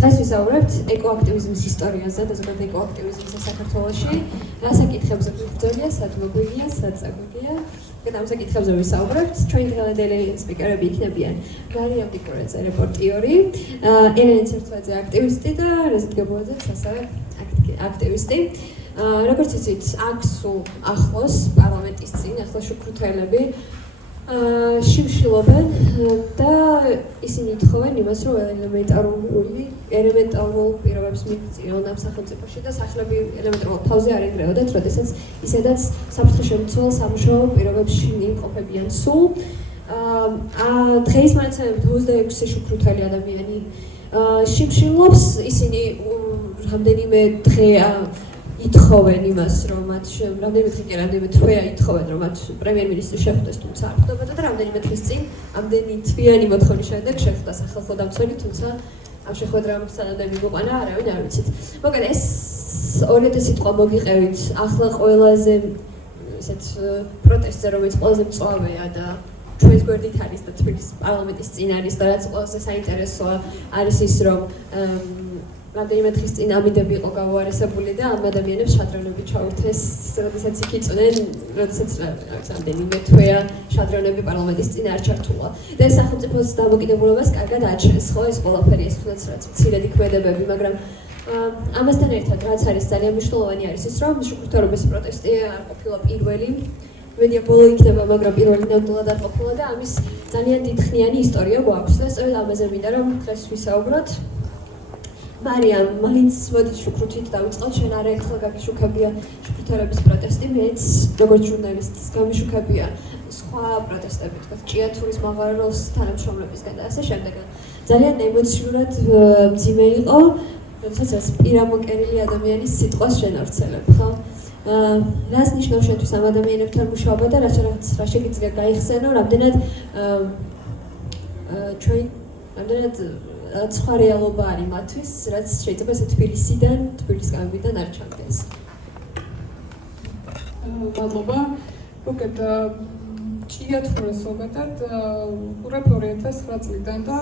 დღეს ვისაუბრებთ ეკოაქტივიზმის ისტორიაზე და ზოგადად ეკოაქტივიზმის საქართველოში. რა საკითხებზე გვიძებია, სად მოგვიგია, სად წაგვიგია. და ამ საკითხებზე ვისაუბრებთ. ჩვენი დღევანდელი სპიკერები იქნებიან გარია პიკორეძე, რეპორტიორი, ელენე ცერცვაძე, აქტივისტი და რეზეთ გებულაძეც ასევე აქტივისტი. როგორც იცით, აქ სულ ახლოს პარლამენტის წინ, ახლა შუქრუთელები შიმშილობენ და ისინი ითხოვენ იმას, რომ ელემენტარულ პირობებს მიღწიონ ამ სახელმწიფოში და სახლები ელემენტარულად თავზე არ ეგრეოდათ, როდესაც ისედაც საფრთხე-შემცველ სამუშაო პირობებში იმყოფებიან სულ. დღეის მონაცემებით 26 შუქრუთელი ადამიანი შიმშილობს, ისინი რამდენიმე დღე ითხოვენ იმას, რომ მათ რამდენიმე თვეა ითხოვენ, რომ მათ პრემიერ-მინისტრი შეხვდეს, თუმცა არ ხდებოდა და რამდენიმე დღის წინ ამდენი თვიანი მოთხოვნის შემდეგ შეხვდა სახალხო დამცველი, თუმცა ამ შეხვედრამ სანამდე მიგოყანა, არავინ არ ვიცით. მოკლედ ეს 2000 სიტყვა მოგიყევით, ახლა ყველაზე ესეთ პროტესტზე, რომელიც ყველაზე მწვავეა და ჩვენს გვერდით არის და თბილისის პარლამენტის წინ არის და რაც ყველაზე საინტერესოა არის ის, რომ რამდენიმე დღის წინ ამიდები იყო გაუარესებული და ამ ადამიანებს შადრევნები ჩაურთეს, როდესაც იქ იყვნენ, როდესაც რამდენიმე თვეა შადრევნები პარლამენტის წინ არ ჩართულა. და ეს სახელმწიფოს დამოკიდებულებას კარგად აჩენს, ხო, ეს ყველაფერი, ეს თუნდაც რაც მცირედი ქმედებები, მაგრამ ამასთან ერთად რაც არის ძალიან მნიშვნელოვანი არის ის, რომ შუქრუთელობის პროტესტი არ ყოფილა პირველი, მედია ბოლო იქნება, მაგრამ პირველი ნამდვილად არ ყოფილა და ამის ძალიან დიდხნიანი ისტორია გვაქვს და სწორედ ამაზე მინდა რომ დღეს ვისაუბროთ. მარიამ, მაინც მოდი შუქრუთით დავიწყოთ, შენ არაერთხელ გაგიშუქებია შუქრუთელების პროტესტი, მეც როგორც ჟურნალისტს გამიშუქებია სხვა პროტესტები, თქვა ჭიათურის მაღაროს თანამშრომლებისგან და ასე შემდეგ. ძალიან ემოციურად მძიმე იყო, როდესაც ეს პირამოკერილი ადამიანის სიტყვას შენავრცელებ, ხო? რას ნიშნავს შენთვის ამ ადამიანებთან მუშაობა და რა შეგიძლია გაიხსენო, რამდენად სხვა რეალობა არის მათთვის, რაც შეიძლება ესე თბილისგან არ ჩამდეს. მადლობა. უკეთ ჭიათურას ვობედად უყურებ 2009 წლიდან და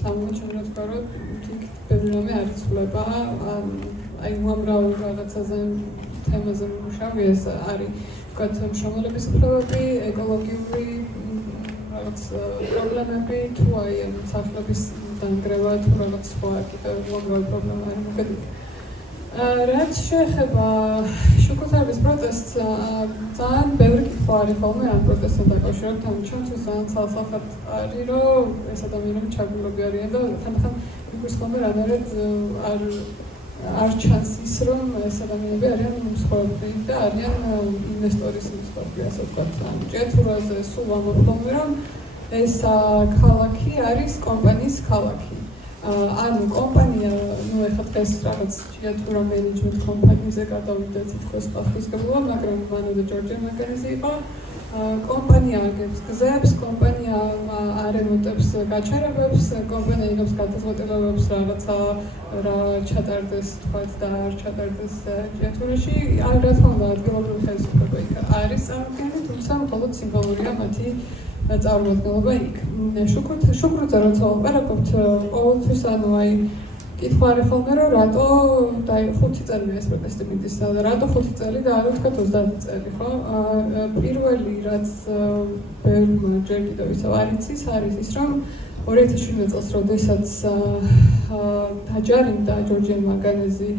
ძალიან თქვა რომ თქ ბევრი რამე არ იცვლება. აი უამრავ რაღაცაზე თემაზე მუშაობ ეს არის ვთქვათ მშრომელების უფლებები, ეკოლოგიური რაღაც პრობლემები თუ აი სახლების დანგრევა თუ რაღაც სხვა კიდევ უამრავი პრობლემა არის მოგედით. რაც შეეხება შუქრუთელების პროტესტს, ძალიან ბევრი კითხვა არის ხოლმე ამ პროტესტთან დაკავშირებით, ჩვენთვის ძალიან ცალსახად არის, რომ ეს ადამიანები ჩაგულები არიან და ხანდახან მიგვის ხოლმე რანაირად არ ჩანს ის, რომ ეს ადამიანები არიან მსხვერპლი და არიან ინვესტორის მსხვერპლი, ასე ვთქვათ. ჭიათურაზე სულ ვამბობ, რომ ეს ქალაქი არის კომპანიის ქალაქი. ანუ კომპანია, ეხლა დღეს რაღაც ჭიათურა მენეჯმენტ კომპანიაზე გადავიდა თითქოს პასუხისმგებლობა, მაგრამ მანამდე ჯორჯია მაგარიზი იყო. კომპანია აგებს გზებს, კომპანია არემონტებს გაჩერებებს, კომპანია იღებს გადაწყვეტილებებს რაღაცა რა ჩატარდეს თქვათ და არ ჩატარდეს ჭიათურაში. რა თქმა უნდა, ადგილობრივი ხელისუფლება იქ არის წარმოქმნილი, თუმცა მხოლოდ სიმბოლურია მათი წარმოქმნება იქ. შუქრუთზე როცა ვაპარაკობთ, ყოველთვის ანუ აი კითხვა არის ხოლმე, რომ რატო 5 წელია ეს პროტესტი მიდის, რატო 5 წელი და არა ვთქვათ 30 წელი, ხო? პირველი რაც ბევრმა ჯერ კიდევ ისევ არ იცის, არის ის, რომ 2017 წელს, როდესაც დაჯარიმდა ჯორჯია მაგარეზი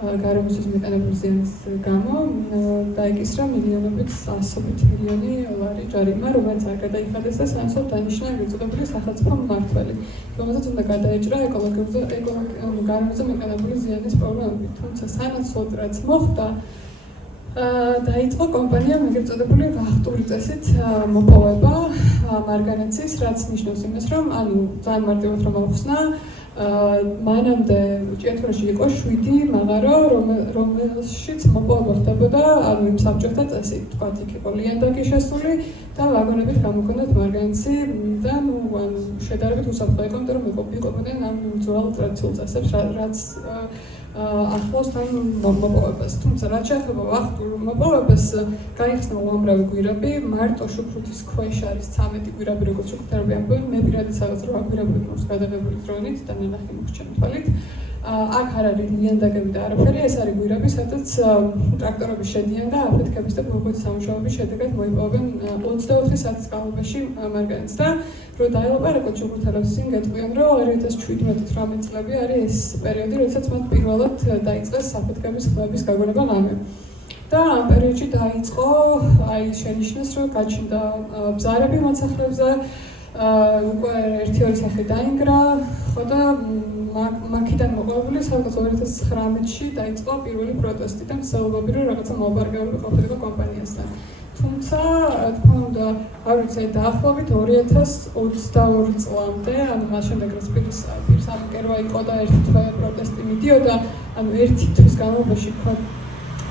გარემოსთვის მიტანებული ზიანის გამო, დაიკისრა მილიონობით, ასობით მილიონი ლარი ჯარიმა, რომელიც არ გადაიხადეს და საერთოდ დანიშნა ეწოდებული სახელმწიფო მმართველი, რომელზეც უნდა გადაეჭრა გარემოზე მიტანებული ზიანის პრობლემები. თუმცა სანაცვლოდ რაც მოხდა, დაიწყო კომპანიამ ეგრეთ წოდებული ვახტური წესით მოპოვება მარგანეცის, რაც ნიშნავს იმას, რომ ანუ ძალიან მარტივად რომ ავხსნა, მანამდე ჭიათურაში იყო 7 მაღარო, რომელშიც მოპოვება ხდებოდა, ანუ იმ საბჭოთა წესით, თქვათ, იქ იყო ლიანდაგი შესული და ვაგონებით გამოქონდათ მარგანეცი და შედარებით უსაფრთხო იყო, იმიტომ რომ იყოფოდნენ ამ ძველ ტრადიციულ წესებს, რაც ახლავს თან მოპოვებას. თუმცა რაც შეეხება ვახტურ მოპოვებას, გაიხსნა უამრავი გვირაბი, მარტო შუქრუთის ქვეშ არის 13 გვირაბი, როგორც შუქრუთელები ამბობენ, მე პირადად სადაც რა გვირაბი მოს გადაღებული დროინით და ნანახი მოგჩემ თვალით. აქ არ არის ლიანდაგები და არაფერი, ეს არის გვირაბი, სადაც ტრაქტორები შედიან და აფეთქების და ბობოთის სამუშაოების შედეგად მოიპოვებენ 24 საათის განმავლობაში მარგარიტს და რო დაელაპარაკოთ შუქრუთელებს, ისინი გეტყვიან, რომ 2017-18 წლები არის ეს პერიოდი, როდესაც მათ პირველად დაიწყეს საფეთქების ხმების გაგონება ღამე. და ამ პერიოდში დაიწყო, აი შენიშნეს, რომ გაჩნდა ბზარები მოსახლეებზე, უკვე ერთი-ორი სახე დაინგრა, ხო და მაქიდან მოყოლებული სადღაც 2019-ში დაიწყო პირველი პროტესტი და მსვლელობები, რომ რაღაცა მოაბარგებული ყოფილიყო კომპანიასთან. თუმცა, რა თქმა უნდა, არ ვიცი, დაახლოებით 2022 წლამდე, ანუ მას შემდეგ რაც პირს ამკერვა იყო და ერთი თვე პროტესტი მიდიოდა, ანუ ერთი თვის განმავლობაში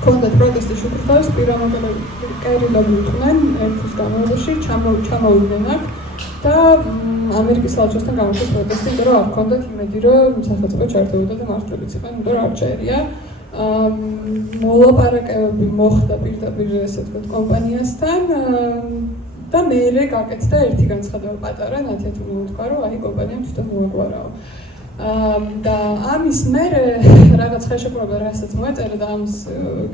ქონდათ პროტესტი შუქრუთელებს, პირამოკლები იყვნენ ერთი თვის განმავლობაში, ჩამოვიდნენ აქ და ამერიკის ლაჩოსთან გამოსვლის პროტესტი, იმიტომ რომ არ ჰქონდათ იმედი, რომ სახელმწიფო ჩართებოდა და მართლებიც იყვნენ, იმიტომ რომ არ ჭერია. მოლაპარაკებები მოხდა პირდაპირ ესე ვთქვათ კომპანიასთან და მეერე გაკეთდა ერთი განცხადება პატარა, ნათეთი მოვთქვა, რომ აი კომპანიამ თვითონ მოაგვარაო. და ამის მერე რაღაც ხელშეკრულება რასაც მოეწერა და ამის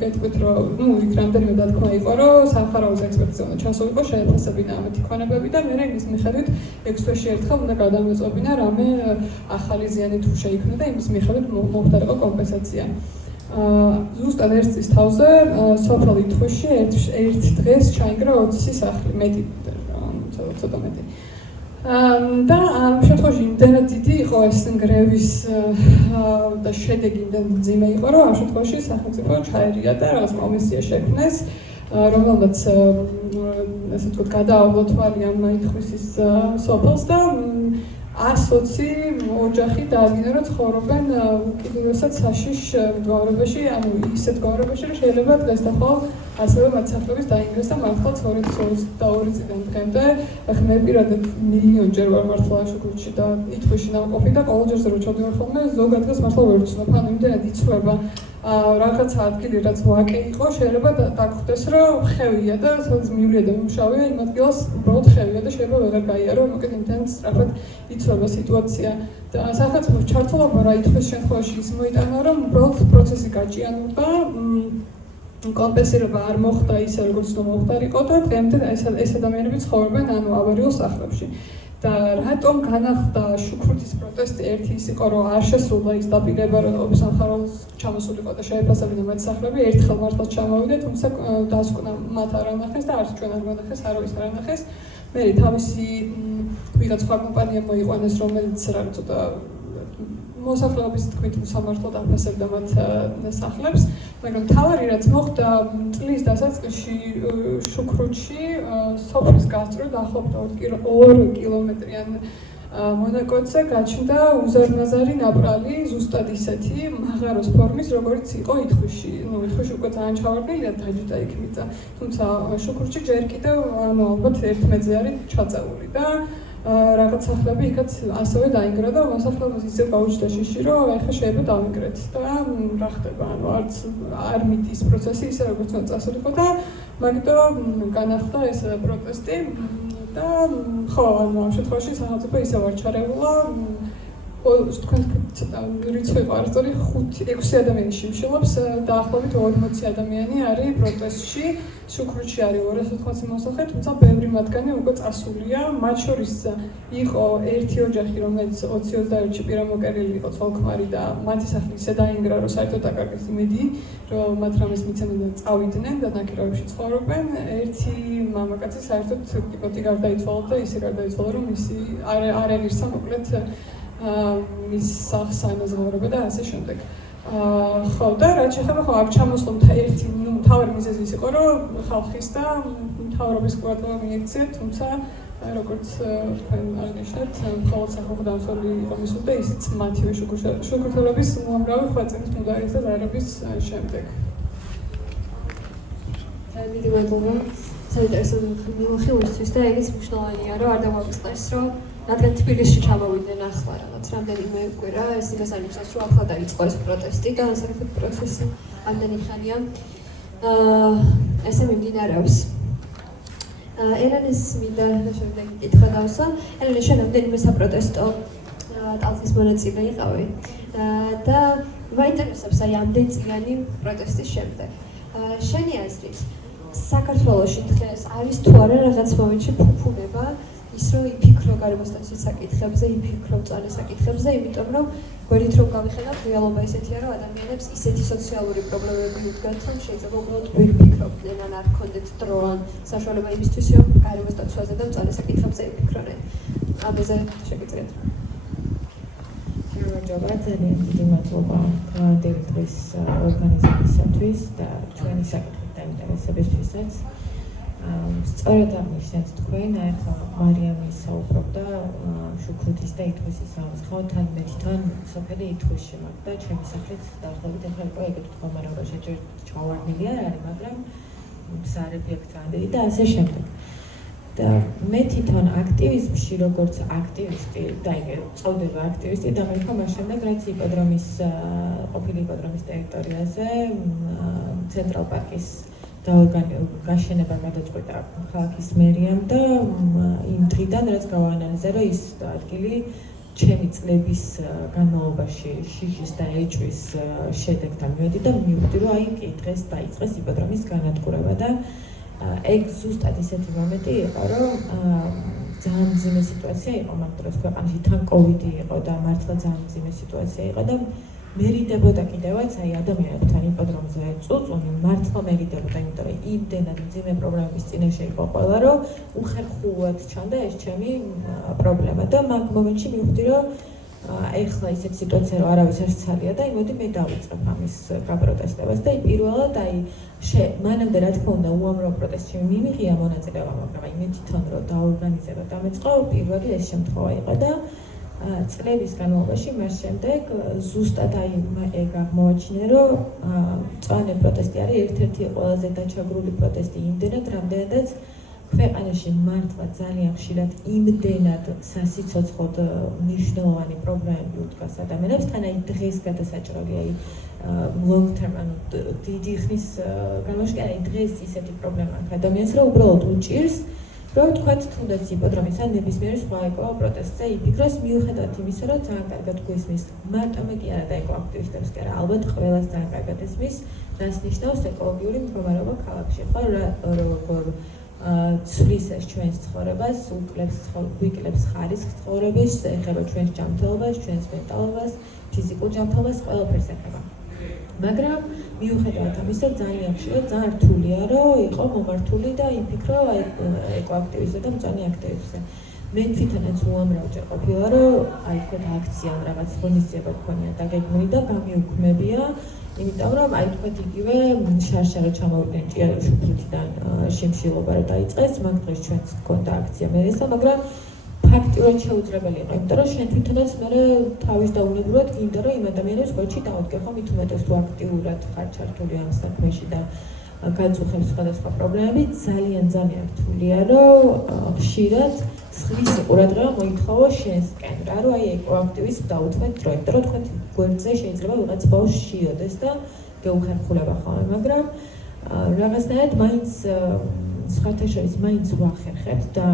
გეტყვით, რომ იქ რამდენიმე დათქმა იყო, რომ სამხაროების ექსპერტიზა უნდა ჩასულიყო, შეეფასებინა ამეთი ქონებები და მერე იმის მიხედვით 6 თვეში ერთხელ უნდა გადამეწყვეტინა რამე ახალი ზიანი თუ შეიქმნა და იმის მიხედვით მოხდარიყო კომპენსაცია. ზუსტად ერთ წლის თავზე სოფელ ითხვიში ერთ დღეს ჩაინგრა 20 სახლი, მეტი ცოტა მეტი. და ამ შემთხვევაში იმდენად დიდი იყო ეს გრევის და შედეგი იმდენად მძიმე იყო, რომ ამ შემთხვევაში სახელმწიფო ჩაერია და რაღაც კომისია შექმნეს, რომელმაც ესე ვთქვათ გადაავალო თვალი ამ ითხვისის სოფელს და 120 ოჯახი დაადგინა, რომ ცხოვრობენ უკიდურესად საშიშ მდგომარეობაში, ანუ ისეთ მდგომარეობაში, რომ შეიძლება დღეს და ხოლ ასევე მათ სახლების დაინგრეს და მართლაც 2022 წლიდან დღემდე, ახლა მე პირადად მილიონჯერ ვარ მართლა შუქრუთში და ითხვიში ნამყოფი და ყოველ ჯერზე რომ ჩავდივარ ხოლმე, ზოგ ადგილს მართლა ვერ ვცნობ, ანუ იმდენად იცვლება რაღაცა ადგილი, რაც ვაკე იყო, შეიძლება დაგხვდეს, რომ ხევია და სადაც მივლია და მიმშავია, იმ ადგილას უბრალოდ ხევია და შეიძლება ვეღარ გაიარო, მოკლედ იმდენად სწრაფად იცვლება სიტუაცია. და სახელმწიფოს ჩართულობა რა ითქვის შემთხვევაში ის მოიტანა, რომ უბრალოდ პროცესი გაჭიანურდა, კომპენსირება არ მოხდა ისე, როგორც უნდა მოხდარიყო და დღემდე ეს ადამიანები ცხოვრობენ ანუ ავარიულ სახლებში. და რატომ განახლდა შუქრუთის პროტესტი? ერთი ის იყო, რომ არ შესრულდა ის დაპირება, რომ სამხაროს ჩამოსულიყო და შეეფასებინა მათ სახლები, ერთხელ მართლაც ჩამოვიდა, თუმცა დასკვნა მათ არ ანახეს და არც ჩვენ არ განახეს, არავის არ ანახეს. მე თავისი ვიღაც სხვა კომპანია მოიყვანეს, რომელიც რაღაც ცოტა მოსახლეობის თქმით სამართლოდ აფასებდა მათ სახლებს, მაგრამ თავარი რაც მოხდა წლის დასაწყისში შუქრუთში სოფლის გასწვრივ დაახლოებით 2 კილომეტრიან მონაკოთზე გაჩნდა უზარმაზარი ნაპრალი, ზუსტად ისეთი მაღაროს ფორმის, როგორც იყო ითხვიში. ითხვიში უკვე ძალიან ჩავარდნილია დაჯდა იქ მიწა, თუმცა შუქრუთში ჯერ კიდევ ალბათ ერთმეზე არის ჩაწეული და რაღაც სახლები იქაც ასევე დაინგრა და მოსახლეობას ისე გაუჩნდა შიში, რომ ეხლა შეიძლება დავინგრეთ და რა ხდება, ანუ არ მიდის პროცესი ისე როგორც უნდა წასულიყო და მაგიტომ განახლდა ეს პროტესტი და ხო, ანუ ამ შემთხვევაში სახელმწიფო ისევ არ ჩარეულა, თქვენ ცოტა რიცხვი იყო არ სწორი 5-6 ადამიანი შიმშილობს, დაახლოებით 40 ადამიანი არის პროტესტში, შუქრუთში არის 280 მოსახლე, თუმცა ბევრი მათგანი უკვე წასულია, მათ შორის იყო ერთი ოჯახი, რომელიც 20-21-ში პირამოკერილი იყო ცოლ-ქმარი და მათი სახლი ისე დაინგრა, რომ საერთოდ აკარგეს იმედი, რომ მათ რამეს მიცემენ და წავიდნენ და ნაკირავებში ცხოვრობენ. ერთი მამაკაცი საერთოდ ტიპოთი გარდაიცვალა და ისე გარდაიცვალა, რომ მისი არ ერისა მოკლედ მის სახლს ანაზღაურება და ასე შემდეგ. ხო და რაც შეეხება ხო აქ ჩამოსვლამ ერთი მთავარი მიზეზი ის იყო, რომ ხალხის და მთავრობის ყურადღება მიექცია, თუმცა როგორც თქვენ აღნიშნეთ, მხოლოდ სახალხო დამცველი იყო მისული და ისიც მათივე შუქრუთელების უამრავი ხვეწების მუდარიის და ზარების შემდეგ. დიდი მადლობა საინტერესო მიმოხილვისთვის და ეგეც მნიშვნელოვანია, რომ არ დავამწყდეს, რომ რადგან თბილისში ჩამოვიდნენ ახლა რაღაც რამდენიმე კვირა, ეს იმას ანიშნავს, რომ ახლა დაიწყო ეს პროტესტი და ასაკეთებ პროცესი ამდენი ხანია. ესე მიმდინარეობს. ელენეს მინდა შემდეგი კითხვა დავსვა. ელენე, შენ რამდენიმე საპროტესტო ტალღის მონაწილე იყავი და მაინტერესებს აი ამდენწლიანი პროტესტის შემდეგ. შენი აზრით, საქართველოში დღეს არის თუ არა რაღაც მომენტში ფუფუნება ის რომ იფიქრო გარემოსტაციის საკითხებზე, იფიქრო მწვანე საკითხებზე, იმიტომ რომ გვერდით რომ გავიხედავთ, რეალობა ესეთია, რომ ადამიანებს ისეთი სოციალური პრობლემები უდგათ, რომ შეიძლება უბრალოდ ვერ ფიქრობდნენ, ან არ ჰქონდეთ დრო ან საშუალება იმისთვის, რომ გარემოსტაციაზე და მწვანე საკითხებზე იფიქროდნენ. ამაზე შეგიძლიათ. მადლობა, ძალიან დიდი მადლობა დღევანდელი დღის ორგანიზებისათვის და ჩვენი საკითხით დაინტერესებისთვისაც. სწორედ აღნიშნეთ თქვენ, ახლა მარიამი საუბრობდა შუქრუთის და ითხვისის ამას. ხო, თან მე თვითონ სოფელი ითქვის შემაგდა, ჩემი სახლით დაახლოებით ახლა იყო ეგეთ მდგომარეობა შეჯერ ჩავარდნილი არ არის, მაგრამ მზარები აქ ძალიან დიდი და ასე შემდეგ. და მე თვითონ აქტივიზმში როგორც აქტივისტი და წავდება აქტივისტი და მე ხომ შემდეგ რაც იპოდრომის ყოფილი იპოდრომის ტერიტორიაზე ცენტრალ პარკის გაშენება გადაწყვეტა ქალაქის მერიამ და იმ დღიდან რაც გავაანალიზე რომ ის ადგილი ჩემი წლების განმავლობაში შიშის და ეჭვის შედეგთან მივედი და მივხვდი რომ აი კი დღეს დაიწყეს იპოდრომის განადგურება და ეგ ზუსტად ისეთი მომენტი იყო, რომ ძალიან მძიმე სიტუაცია იყო მაგ დროს ქვეყანაში, თან კოვიდი იყო და მართლა ძალიან მძიმე სიტუაცია იყო და მერიდებოდა კიდევაც აი ადამიანებთან იპოდრომზე წუწუნი მართლა მერიდებოდა, იმიტომ რომ იმდენად მძიმე პრობლემების წინაშე იყო ყველა, რომ უხერხულად ჩანდა ეს ჩემი პრობლემა და მაგ მომენტში მივხვდი, რომ ეხლა ისეთ სიტუაცია რომ არავის არ ცალია და იმოდი მე დავიწყებ ამის გაპროტესტებას და პირველად აი მანამდე რა თქმა უნდა უამრავ პროტესტში მიმიღია მონაწილეობა, მაგრამ აი მე თვითონ რომ დაორგანიზება დამეწყო პირველი ეს შემთხვევა იყო და წლების განმავლობაში მას შემდეგ ზუსტად აი ეგ აღმოაჩინე რომ მწვანე პროტესტი არის ერთ-ერთი ყველაზე დაჩაგრული პროტესტი იმდენად რამდენადაც ქვეყანაში მართლა ძალიან ხშირად იმდენად სასიცოცხლოდ მნიშვნელოვანი პრობლემები უდგას ადამიანებს, თან აი დღეს გადასაჭრელი აი long term ანუ დიდი ხნის განმავლობაში აი დღეს ისეთი პრობლემა აქვს ადამიანს, რომ უბრალოდ უჭირს რომ თქვათ თუნდაც იპოდრომის ან ნებისმიერი სხვა ეკო პროტესტზე იფიქროს მიუხედავად იმისა, რომ ძალიან კარგად გვესმის მარტო მე კი არა და ეკო აქტივისტებს კი არა, ალბათ ყველას ძალიან კარგად ესმის, რას ნიშნავს ეკოლოგიური მდგომარეობა ქალაქში, ხო როგორ ცვლის ეს ჩვენს ცხოვრებას, უკლებს ხარისხს ცხოვრების, ეხება ჩვენს ჯანმრთელობას, ჩვენს მენტალობას, ფიზიკურ ჯანმრთელობას, ყველაფერს ეხება. მაგრამ მიუხედავად ამისა, ძალიან ხშირად ძალიან რთულია, რომ იყო მომართული და იფიქრო ეკოაქტივიზმზე და მწვანე აქტივიზმზე. მე თვითონაც უამრავჯერ ყოფილა, რომ აი თქვა აქცია რაღაც ღონისძიება გქონია დაგეგმილი და გამიუქმებია, იმიტომ რომ აი თქვა იგივე შარშარო ჩამოვიდნენ ჭიარის შუქრუთიდან შიმშილობა რომ დაიწყეს, მაგ დღეს ჩვენც გქონდა აქცია მერესა, მაგრამ ფაქტიურად შეუძლებელი იყო, იმიტომ რომ შენ თვითონაც მე თავის დაუნებურად გინდა რომ იმ ადამიანებს გვერდში დავდგე, ხო მით უმეტეს თუ აქტიურად ხარ ჩართული ამ საქმეში და განწუხებს სხვადასხვა პრობლემები, ძალიან რთულია, რომ ხშირად სხვის ყურადღება მოითხოვო შენსკენ, რა რომ აი ეკოაქტივიზმ დაუთმეთ დრო, იმიტომ რომ თქვენ გვერდზე შეიძლება ვიღაც ბავშვი შიოდეს და გეუხერხულება ხოლმე, მაგრამ რაღაცნაირად მაინც სხვათა შორის მაინც ვახერხებთ და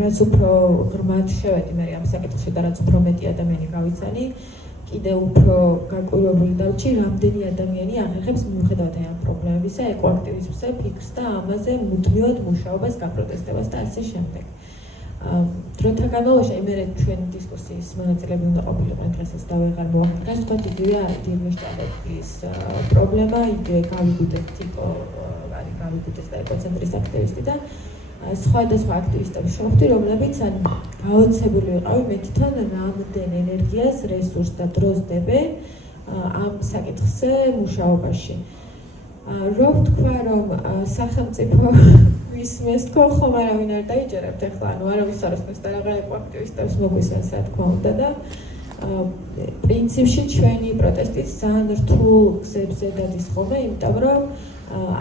რაც უფრო ღრმად შევედი მე ამ საკითხში და რაც უფრო მეტი ადამიანი გავიცანი, კიდევ უფრო გაკვირვებული დავჭი, რამდენი ადამიანი ახერხებს მიუხედავად ამ პრობლემებისა, ეკოაქტივიზმზე ფიქრს და ამაზე მუდმივად მუშაობას, გაპროტესტებას და ასე შემდეგ. დროთა განმავლობაში მე ჩვენი დისკუსიის მონაწილეები უნდა ყოფილიყვნენ, დღეს ეს დავეღარ მოახერხეს, თქვა იგივე არის დირმეშტაბის პრობლემა, იგივე გავიგუდეთ გავიგუდეს და ეკოცენტრის აქტივისტი და სხვადასხვა აქტივისტები შევხვდი, რომლებიც ან გაოცებული ვიყავი მე თვითონ რამდენ ენერგიას, რესურსს და დროს დებენ ამ საკითხზე მუშაობაში. რომ ვთქვა, რომ სახელმწიფო ვისმეს თქო, ხომ არავინ არ დაიჯერებთ ახლა, ანუ არავის არ უსმენს და რაღა ეკოაქტივისტებს მოგვისმენს, რა თქმა უნდა და პრინციპში ჩვენი პროტესტიც ძალიან რთულ გზებზე დადის ხოლმე, იმიტომ რომ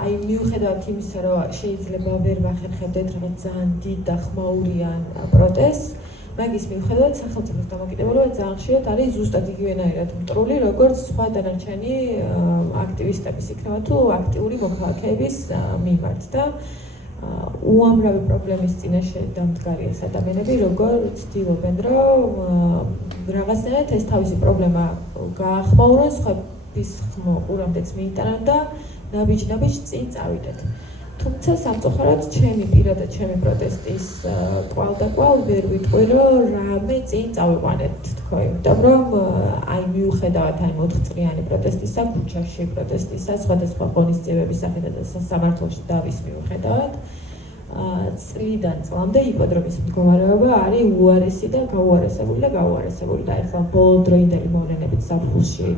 აი მიუხედავად იმისა, რომ შეიძლება ვერ ვახერხებდეთ რაღაც ძალიან დიდ და ხმაურიან პროტესტს, მაგის მიუხედავად სახელმწიფოს დამოკიდებულება ძალიან ხშირად არის ზუსტად იგივენაირად მტრული, როგორც სხვა დანარჩენი აქტივისტების იქნება თუ აქტიური მოქალაქეების მიმართ და უამრავი პრობლემის წინაშე დამდგარი ეს ადამიანები როგორ ცდილობენ რომ რაღაცნაირად ეს თავისი პრობლემა გაახმაურონ სხვების ხმო ყურამდეც მიიტანონ და ნაბიჯ წინ წავიდეთ. თუმცა სამწუხაროდ ჩემი პირადად ჩემი პროტესტის კვალ ვერ ვიტყვი რომ რამე წინ წავიყვანეთ თქო, იმიტომ რომ აი მიუხედავად აი 4 წლიანი პროტესტისა, ქუჩაში პროტესტისა, სხვადასხვა ღონისძიებების სახელით და სასამართლოში დავის მიუხედავად წლიდან წლამდე იპოდრომის მდგომარეობა არის უარესი და გაუარესებული და ახლა ბოლოდროინდელი მოვლენებით ზაფხულში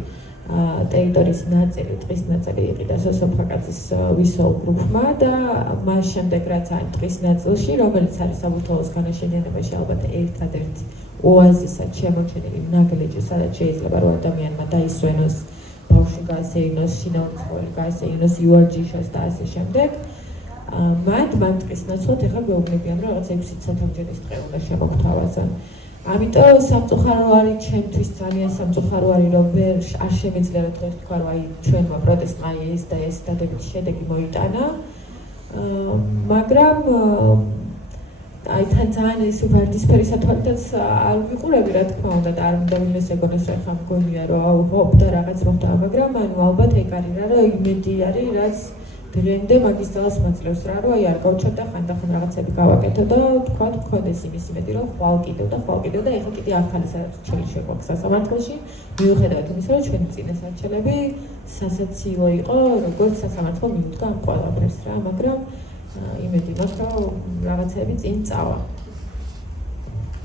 ტერიტორიის ნაწილი, ტყის ნაწილი იყიდა სოფხაკაძის ვისოულ გრუპმა და მას შემდეგ რაც აი ტყის ნაწილში, რომელიც არის საბურთალოს განაშენიანებაში ალბათ ერთადერთი ოაზისად შემორჩენილი ნაგლეჯი, სადაც შეიძლება რომ ადამიანმა დაისვენოს, ბავშვი გაასეირნოს, შინაური ცხოველი გაასეირნოს, იუარჯიშოს და ასე შემდეგ. მათ ტყის ნაცვლად ეხლა გვეუბნებიან რომ რაღაც 6 საათამდეის დღე უნდა შემოგთავაზონ. ამიტომ სამწუხარო არის ჩემთვის ძალიან სამწუხარო არის რომ არ შემიძლია რომ დღეს თქვა რომ აი ჩვენმა პროტესტმა ეს და ეს დადებითი შედეგი მოიტანა მაგრამ აი თან ძალიან ეს ვარდისფერი სათვალითაც არ ვიყურები რა თქმა უნდა და არ უნდა მინდეს ეგონოს რა ხა მგონია რომ ჰოპ და რაღაც მოხდა მაგრამ ანუ ალბათ ეგ არის რა რომ იმედი არის რაც დღემდე მაგის ძალას მაძლევს რა რომ აი არ გავჩერდ და ხანდახან რაღაცები გავაკეთო და თქვა გქონდეს იმის იმედი რომ ხვალ კიდევ და ეხლა კიდე ახალი საერთაშორისო შეგვაქვს სასამართლოში მიუხედავად იმისა რომ ჩვენი წინასარჩელები სასაცილო იყო როგორც სასამართლო მიუდგა ამ ყველაფერს რა მაგრამ იმედი მაქვს რომ რაღაცები წინ წავა.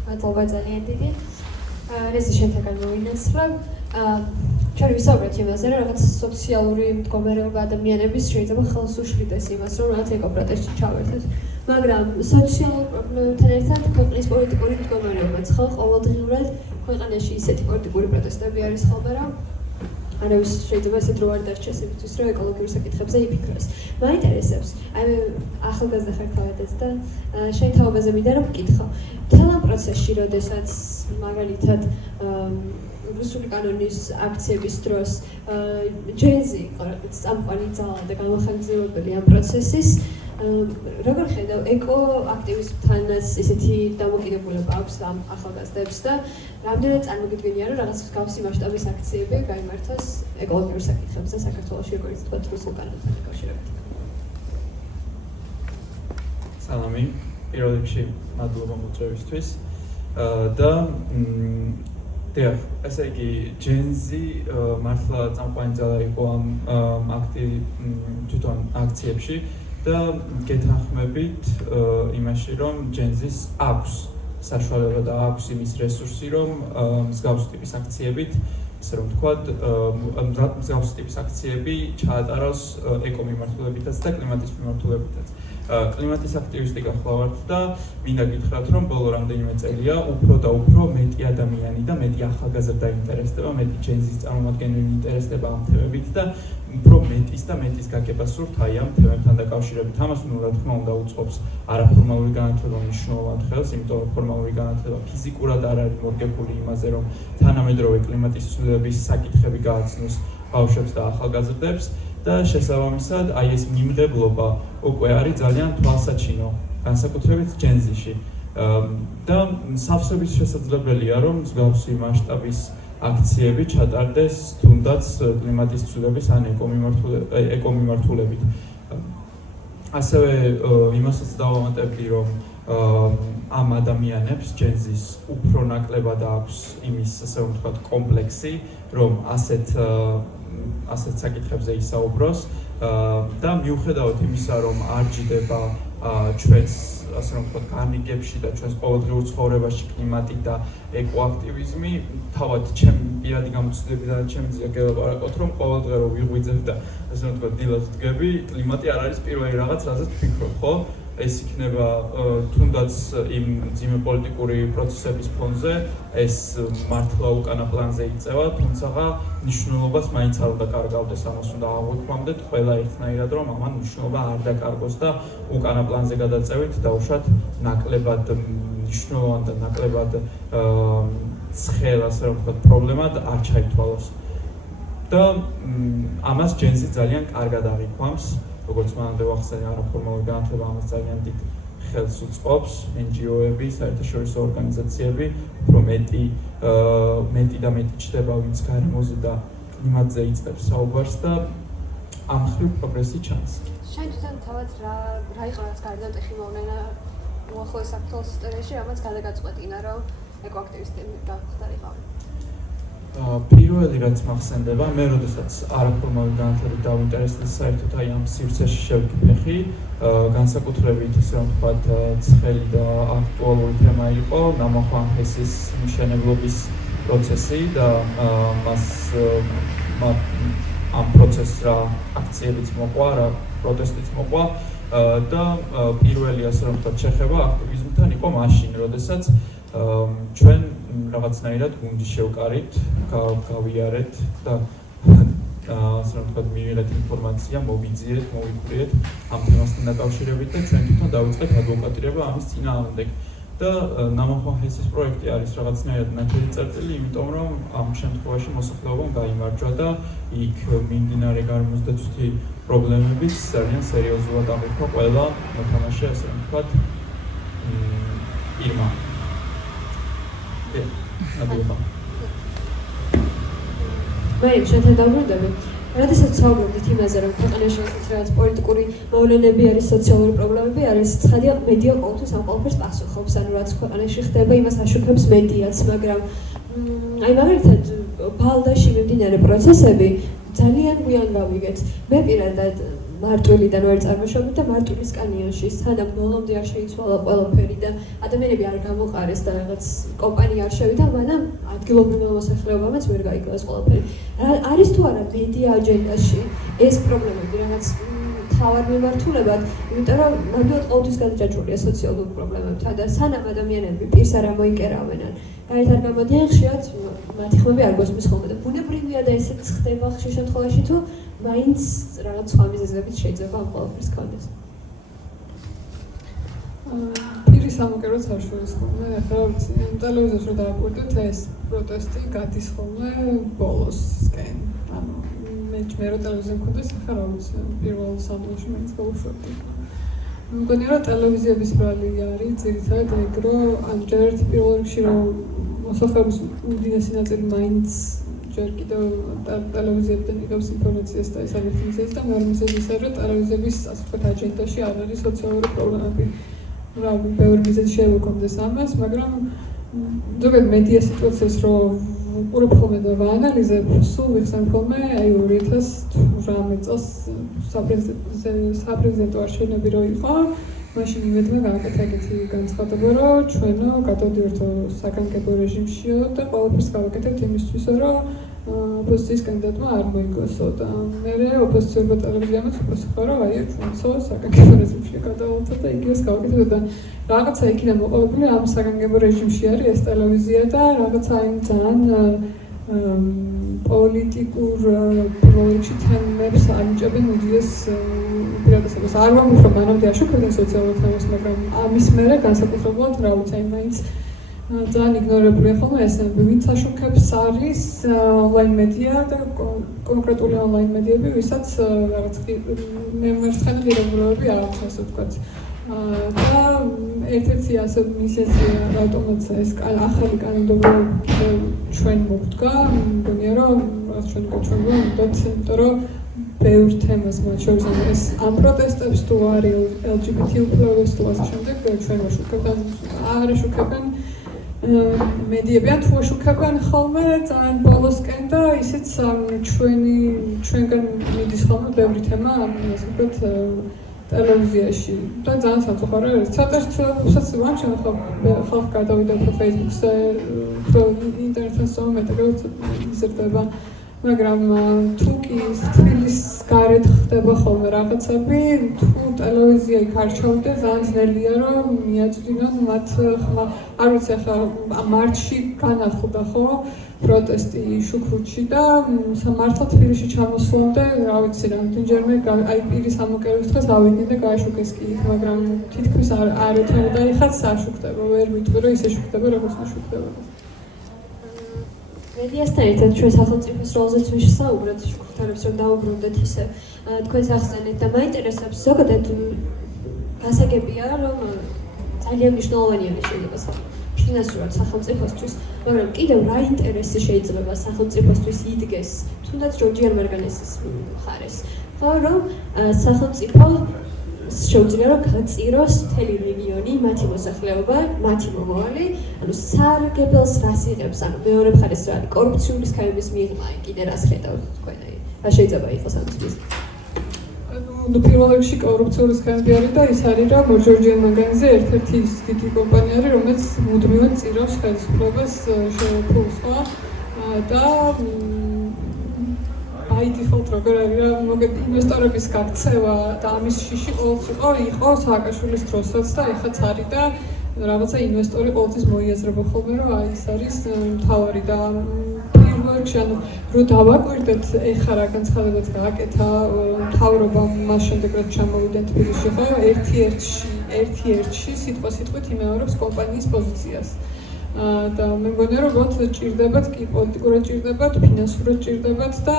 მადლობა ძალიან დიდი. რეზი შეთაგან მოვინაცვლებ. ჩვენ ვისაუბრეთ იმაზე, რომ რაღაც სოციალური მდგომარეობა ადამიანების შეიძლება ხელს უშლიდეს იმას, რომ რაღაც ეკოპროტესტში ჩავერთოთ. მაგრამ სოციალურ პრობლემებთან ერთად ქვეყნის პოლიტიკური მდგომარეობაც ხო ყოველდღიურად ქვეყანაში ისეთი პოლიტიკური პროტესტები არის ხოლმე, რომ არავის შეიძლება ესეთ რო არ დარჩეს იმისთვის, რომ ეკოლოგიურ საკითხებზე იფიქროს. მაინტერესებს, აი ახალგაზრდა ხარ თავადაც და შენ თაობაზე მინდა რომ ვკითხო. მთელ ამ პროცესში, როდესაც მაგალითად რუსული კანონის აქციების დროს ჯენზი წამყვანი ძალა და გამოხანგრძლივებელი ამ პროცესის როგორ ხედავ ეკოაქტივიზმთანაც ისეთი დამოკიდებულება აქვს ამ ახალგაზრდებს და რამდენად წარმოგიდგენია რომ რაღაც მსგავსი მასშტაბის აქციები გაიმართოს ეკოლოგიურ საკითხებზე საქართველოში როგორც თქვა რუსულ კანონთან დაკავშირებით. სალამი, პირველ რიგში მადლობა მოწვევისთვის და დიახ, ესე იგი ჯენზი მართლა წამყვანი ძალა იყო ამ თვითონ აქციებში და გეთანხმებით იმაში რომ ჯენზის აქვს საშუალება და აქვს იმის რესურსი რომ მსგავსი ტიპის აქციებით ისე რომ ვთქვათ მსგავსი ტიპის აქციები ჩაატაროს ეკომიმართულებითაც და კლიმატის მიმართულებითაც. კლიმატის აქტივისტი გახლავართ და მინდა გითხრათ რომ ბოლო რამდენიმე წელია უფრო და უფრო მეტი ადამიანი და მეტი ახალგაზრდა ინტერესდება, მეტი ჯენზის წარმომადგენელი ინტერესდება ამ თემებით და უფრო მეტის და მეტის გაგება სურთ აი ამ თემებთან დაკავშირებით. ამას ნუ რა თქმა უნდა უწყობს არაფორმალური განათლება მნიშვნელოვან ხელს, იმიტომ რომ ფორმალური განათლება ფიზიკურად არ არის მორგებული იმაზე რომ თანამედროვე კლიმატის ცვლილების საკითხები გააცნოს ბავშვებს და ახალგაზრდებს. და შესაბამისად აი ეს მიმდევლობა უკვე არის ძალიან თვალსაჩინო განსაკუთრებით ჯენზიში და სავსებით შესაძლებელია რომ მსგავსი მასშტაბის აქციები ჩატარდეს თუნდაც კლიმატის ცვლილების ან ეკომიმართულებით. ასევე იმასაც დავამატებდი რომ ამ ადამიანებს ჯენზის უფრო ნაკლებად აქვს იმის ასე რომ ვთქვათ კომპლექსი რომ ასეთ საკითხებზე ისაუბროს და მიუხედავად იმისა რომ არ ჯდება ჩვენს ასე რომ ვთქვათ განრიგებში და ჩვენს ყოველდღიურ ცხოვრებაში კლიმატი და ეკოაქტივიზმი თავად ჩემი პირადი გამოცდილებიდან შემიძლია გელაპარაკოთ რომ ყოველდღე რომ ვიღვიძებ და ასე რომ ვთქვათ დილას ვდგები კლიმატი არ არის პირველი რაღაც რაზეც ვფიქრობ ხო ეს იქნება თუნდაც იმ ძიმე პოლიტიკური პროცესების ფონზე ეს მართლა უკანა პლანზე იწევა, თუმცა მნიშვნელობას მაინც არ უნდა კარგავდეს, ამას უნდა აღვიქვამდეთ ყველა ერთნაირად, რომ ამან მნიშვნელობა არ დაკარგოს და უკანა პლანზე გადაწევით დაუშვათ ნაკლებად მნიშვნელოვან და ნაკლებად ცხელ, ასე რომ ვთქვათ, პრობლემად არ ჩაითვალოს. და ამას ჯენზი ძალიან კარგად აღიქვამს, როგორც მანამდე ვახსენე, არაფორმალური განათლება ამას ძალიან დიდ ხელს უწყობს, NGO-ები, საერთაშორისო ორგანიზაციები, უფრო მეტი და მეტი ჩდება, ვინც გარემოზე და კლიმატზე იწყებს საუბარს და ამ მხრივ პროგრესი ჩანს. შენ თვითონ თავად რა იყო რაც გარდატეხი მოვლენა უახლოეს საქართველოს ისტორიაში, რამაც გადაგაწყვეტინა, რომ ეკოაქტივისტები გახდარიყავი? პირველი რაც მახსენდება, მე როდესაც არაფორმალური განათლებით დავინტერესდი, საერთოდ აი ამ სივრცეში შევკიფეხი, განსაკუთრებით ისე რომ ვთქვათ, ცხელი და აქტუალური თემა იყო ნამახვან ჰესის მშენებლობის პროცესი და ამ პროცესს რა აქციებიც მოყვა, რა პროტესტიც მოყვა და პირველი ასე რომ ვთქვათ შეხება აქტივიზმთან იყო მაშინ, როდესაც ჩვენ რაღაცნაირად გუნდი შევკარით, გავიარეთ და ასე რომ ვთქვათ მივიღეთ ინფორმაცია, მოვიძიეთ, მოვიკვრიეთ ამ თემასთან დაკავშირებით და ჩვენ თვითონ დავიწყეთ ადვოკატირება ამის წინააღმდეგ. და ნამახვან ჰესის პროექტი არის რაღაცნაირად ნათელი წერტილი, იმიტომ რომ ამ შემთხვევაში მოსახლეობამ გაიმარჯვა და იქ მიმდინარე გარემოსდაცვითი პრობლემებიც ძალიან სერიოზულად აღიქვა ყველა მოთამაშე, ასე რომ ვთქვათ, ირმა. მე შენთან დავბრუნდები. როდესაც საუბრობდით იმაზე, რომ ქვეყანაში რაღაც პოლიტიკური მოვლენები არის, სოციალური პრობლემები არის, ცხადია მედია ყოველთვის ამ ყველაფერს პასუხობს, ანუ რაც ქვეყანაში ხდება, იმას აშუქებს მედიაც, მაგრამ აი მაგალითად ბალდაში მიმდინარე პროცესები ძალიან გვიან გავიგეთ. მე პირადად მარტვილიდან ვარ წარმოშობით და მარტვილის კანიონში სანამ ბოლომდე არ შეიცვალა ყველაფერი და ადამიანები არ გამოყარეს და რაღაც კომპანია არ შევიდა, მანამ ადგილობრივმა მოსახლეობამაც ვერ გაიგო ეს ყველაფერი. არის თუ არა მედია აჯენდაში ეს პრობლემები რაღაც თავად მიმართულებად, იმიტომ რომ ნამდვილად ყოველთვის გადაჭაჭულია სოციალურ პრობლემებთან და სანამ ადამიანები პირს არ ამოიკერავენ, გარეთ არ გამოდიან, ხშირად მათი ხმები არ გოსმის ხოლმე და ბუნებრივია და ესეც ხდება ხშირ შემთხვევაში თუ მაინც რაღაც სხვა მიზეზებით შეიძლება ამ ყველაფერს გქონდეს. პირის ამოკერვაც არ შორის ხოლმე, ახლა ვიცი, ტელევიზორში რომ დავაკვირდეთ, ეს პროტესტი გადის ხოლმე ბოლოსკენ. ანუ მე რო ტელევიზია მქონდეს, ახლა რა ვიცი, პირველ სამბოლოში მაინც გავუშვებდი. მგონი რომ ტელევიზიების ბრალი არის ძირითადად ეგ, რომ ამჯერად პირველ რიგში რომ მოსახლეობის უდიდესი ნაწილი მაინც ჯერ კიდევ ტელევიზიებიდან იღებს ინფორმაციას და ეს არის მიზეზი და მეორე მიზეზი ის არის, რომ ტელევიზიების ასე ვთქვათ აჯენდაში არ არის სოციალური პრობლემები. რავი, ბევრი მიზეზი შევექონდეს ამას, მაგრამ ზოგადად მედია სიტუაციას რომ უყურებ ხოლმე და ვაანალიზებ, სულ ვიხსენ ხოლმე აი 2018 წელს საპრეზიდენტო არჩევნები რო იყო, მაშინ იმედმა გააკეთა ეგეთი განცხადება, რომ ჩვენო გადავდივართ საგანგებო რეჟიმშიო და ყველაფერს გავაკეთებთ იმისთვისო, რომ ოპოზიციის კანდიდატმა არ მოიგოსო და მე ოპოზიციურმა ტელევიზიამაც უპასუხა, რომ აი ჩვენცო საგანგებო რეჟიმში გადავალთ და იგივეს გავაკეთებთ და რაღაცა იქნა მოყოლებული ამ საგანგებო რეჟიმში არის ეს ტელევიზია და რაღაცა იმ ძალიან პოლიტიკურ პროექტში თემებს ანიჭებენ უდიდეს უპირატესობას. არ ვამბობ, რომ მანამდე აშუქებდნენ სოციალურ თემას, მაგრამ ამის მერე განსაკუთრებულად რა ვიცი, მაინც ძალიან იგნორებულია ხოლმე ეს თემები. ვინც აშუქებს არის ონლაინ მედია და კონკრეტული ონლაინ მედიები, ვისაც რაღაც მემარცხენე ღირებულებები აქვს, ასე ვთქვათ. და ერთ-ერთი ასე მიზეზია, რატომაც ეს ახალი კანონმდებლობა ჩვენ მოგვდგა, მგონია რომ ჩვენ უნდათ, იმიტომ რომ ბევრ თემას მათ შორის ეს ამ პროტესტებს თუ არის LGBT უფლებებს თუ ასე შემდეგ ჩვენ ვაშუქებთ, არ აშუქებენ მედიები ან თუ აშუქებენ ხოლმე ძალიან ბოლოსკენ და ისიც ჩვენგან მიდის ხოლმე ბევრი თემა ასე ვთქვათ ტელევიზიაში და ძალიან სამწუხაროა არის. ცოტას ვამშენ ხალხი გადავიდა Facebook-ზე, ინტერნეტზე მეტად იზრდება. მაგრამ თუ კი თბილის გარეთ ხდება ხოლმე რაღაცები, თუ ტელევიზია იქ არ ჩავდე, ძალიან ძნელია რომ მიაწვდინონ მათ ხმა. არ ვიცი ახლა მარტში განახლდა ხო პროტესტი შუქრუთში და მართლა თბილისში ჩამოსვლამდე რა ვიცი რამდენჯერმე აი პირის ამოკერების დღეს ავიდნენ და გააშუქეს კი იქ, მაგრამ თითქმის არ ეთანოდა იხაც საშუქდება, ვერ ვიტყვი რომ ისე შუქდება როგორც შუქდება. მედიასთან ერთად ჩვენ სახელმწიფოს როლზეც ვისაუბრეთ, შუქურთელებს რომ დაუბრუნდეთ ისე თქვენს ახსენეთ და მაინტერესებს ზოგადად გასაგებია რომ ძალიან მნიშვნელოვანია შეიძლება ფინანსურად სახელმწიფოსთვის, მაგრამ კიდევ რა ინტერესი შეიძლება სახელმწიფოსთვის იდგეს, თუნდაც ჯორჯიან მარგანესის მხარეს, ხო რომ სახელმწიფო შეუძლია რომ გაწიროს მთელი რეგიონი, მათი მოსახლეობა, მათი მომავალი, ანუ სარგებელს რას იღებს, ანუ მეორე მხარეს რა არის კორუფციული სქემების მიღმა, კიდე რას ხედავთ თქვენ, რა შეიძლება იყოს ამისთვის? ну პირველ რიგში კორუფციული სქემები არის და ის არის რომ ჯორჯიან მარგანეზე ერთ-ერთი დიდი კომპანია არის, რომელიც მუდმივად წირავს ხელისუფლებას ფულს, ხო? და by default როგორ არის რა მოგეთ ინვესტორების გაქცევა და ამის შიში ყოველთვის იყო სააკაშვილის დროსაც და ეხაც არის და რაღაცა ინვესტორი ყოველთვის მოიაზრება ხოლმე რომ აი ეს არის მთავარი და პირველ რიგში ანუ რო დავაკვირდეთ ეხლა რა განცხადებაც გააკეთა მთავრობამ მას შემდეგ რაც ჩამოვიდნენ თბილისში ხო ერთ-ერთში სიტყვით იმეორებს კომპანიის პოზიციას და მე მგონია რომ ბოთ ჭირდებათ კი პოლიტიკურად ჭირდებათ, ფინანსურად ჭირდებათ და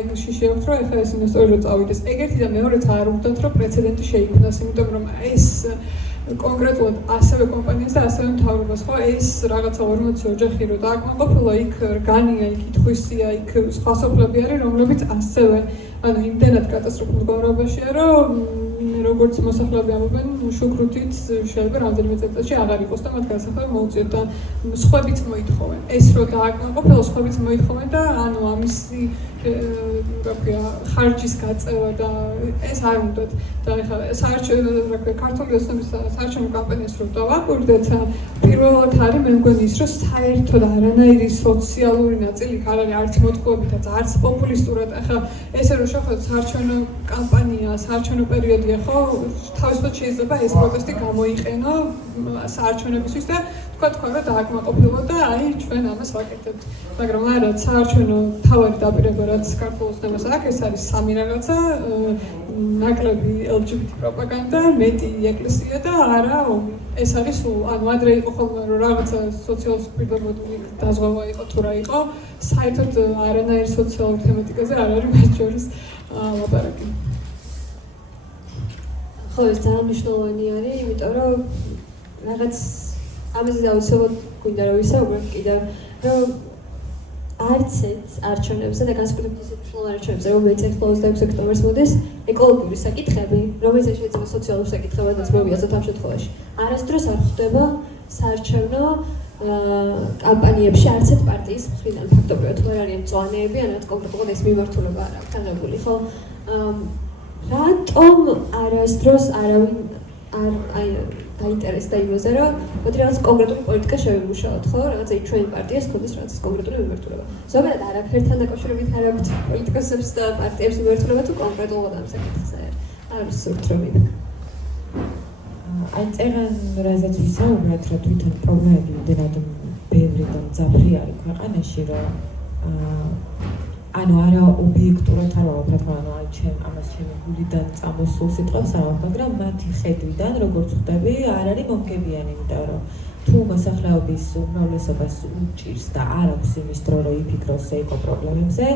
ეგ შიში აქვს რომ ეხლა ეს ინვესტორი რო წავიდეს. ეგერთი და მეორეც არ უნდათ რომ პრეცედენტი შეიქმნას, იმიტომ რომ ეს კონკრეტულად ასევე კომპანიას და ასევე მთავრობას ხო ეს რაღაცა 40 ოჯახი რო დააკმაყოფილა იქ რგანია, იქ ითხვისია, იქ სხვა სოფლები არის რომლებიც ასევე ანუ იმდენად კატასტროფულ მდგომარეობაშია რომ როგორც მოსახლეები ამბობენ, შუქრუთით შეიძლება რამდენიმე წელიწადში აღარ იყოს და მათ განსახილველი მოუწიოთ და სხვებიც მოითხოვენ. ეს რო დააკმაყოფილოს, სხვებიც მოითხოვენ და ანუ ამისი რა ქვია, ხარჯის გაწევა და ეს არ უნდათ. და ეხლა საარჩევნო რა ქვია, ქართული ოცნების საარჩევნო კამპანიას რო დავაკვირდეთ, პირველად არის მე მგონი ის რომ საერთოდ არანაირი სოციალური ნაწილი არ არის არც მოთხოვებითაც, არც პოპულისტურად. ახლა ესე რომ შევხედოთ საარჩევნო კამპანია, საარჩევნო პერიოდია ხო, თავისუფლად შეიძლება ეს პროტესტი გამოიყენო საარჩევნებისთვის და თქვა რომ დააკმაყოფილო და აი ჩვენ ამას ვაკეთებთ. მაგრამ არა, საარჩევნო თავარი დაპირება რაც საქართველოს თემას აქვს, ეს არის სამი რაღაცა, ნაკლები LGBT პროპაგანდა, მეტი ეკლესია და არა ომი. ეს არის სულ, ანუ ადრე იყო ხოლმე რომ რაღაცა სოციალურ პირდაპირობრივი დაზღვევა იყო თუ რა იყო, საერთოდ არანაირი სოციალური თემატიკაზე არ არის მათ შორის ლაპარაკი. ხო, ეს ძალიან მნიშვნელოვანი არის, იმიტომ რომ რაღაც ამაზე დაუცილებლად გვინდა რომ ვისაუბროთ კიდევ, რომ არცეთ არჩევნებზე და განსაკუთრებით ისეთ მნიშვნელოვან არჩევნებზე, რომელიც ეხლა 26 ოქტომბერს მოდის, ეკოლოგიური საკითხები, რომელიც შეიძლება სოციალურ საკითხებადაც მოვიაზროთ ამ შემთხვევაში. არასდროს არ ხდება საარჩევნო კამპანიებში არცეთ პარტიის მხრიდან ფაქტობრივად თუ არ არიან მწვანეები, ან კონკრეტულად ეს მიმართულება არ აქვს აღებული, ხო? რატომ არასდროს არავინ არ დაინტერესდა იმაზე, რომ მოდი რაღაც კონკრეტული პოლიტიკა შევიმუშაოთ, ხო? რაღაცა ჩვენი პარტიას ქონდეს რაღაც კონკრეტული მიმართულება. ზოგადად არაფერთან დაკავშირებით არ აქვს პოლიტიკოსებს და პარტიებს მიმართულება თუ კონკრეტულად ამ საკითხზე არ არის სურთ რომ იქ. აი წერან რაზეც ვისაუბრეთ, რა თვითონ პრობლემები იმდენად ბევრი და მძაფრი არის ქვეყანაში, რომ ანუ არა ობიექტურად არ ვაფრთხ, ანუ ამას ჩემი გულიდან წამოსულ სიტყვას არ ვაფრთხ, მაგრამ მათი ხედვიდან როგორც ხვდები, არ არის მომგებიანი, იმიტომ რომ თუ მოსახლეობის უმრავლესობას უჭირს და არ აქვს იმის დრო, რომ იფიქროს ეკო პრობლემებზე,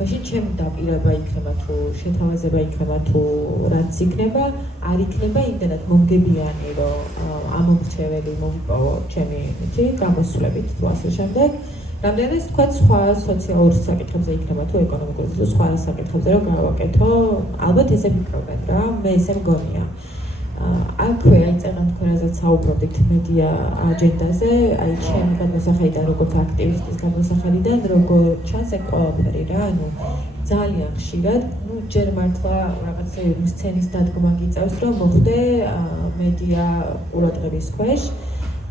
მაშინ ჩემი დაპირება იქნება თუ შეთავაზება იქნება თუ რაც იქნება, არ იქნება იმდენად მომგებიანი, რომ ამომრჩეველი მომიპოვო ჩემი გამოსვლებით თუ ასე შემდეგ. რამდენიც თქვა სხვა სოციალურ საკითხებზე იქნება თუ ეკონომიკურ თუ სხვა საკითხებზე რომ გავაკეთო, ალბათ ესე ვფიქრობენ რა, მე ესე მგონია. აქვე აი წერან თქვენ რაზეც საუბრობთ მედია აჯენდაზე, აი ჩემი გადმოსახედიდან როგორც აქტივისტის გადმოსახედიდან როგორ ჩანს ეგ ყველაფერი რა, ანუ ძალიან ხშირად, ჯერ მართლა რაღაცა სცენის დადგმა გიწევს, რომ მოხდე მედია ყურადღების ქვეშ.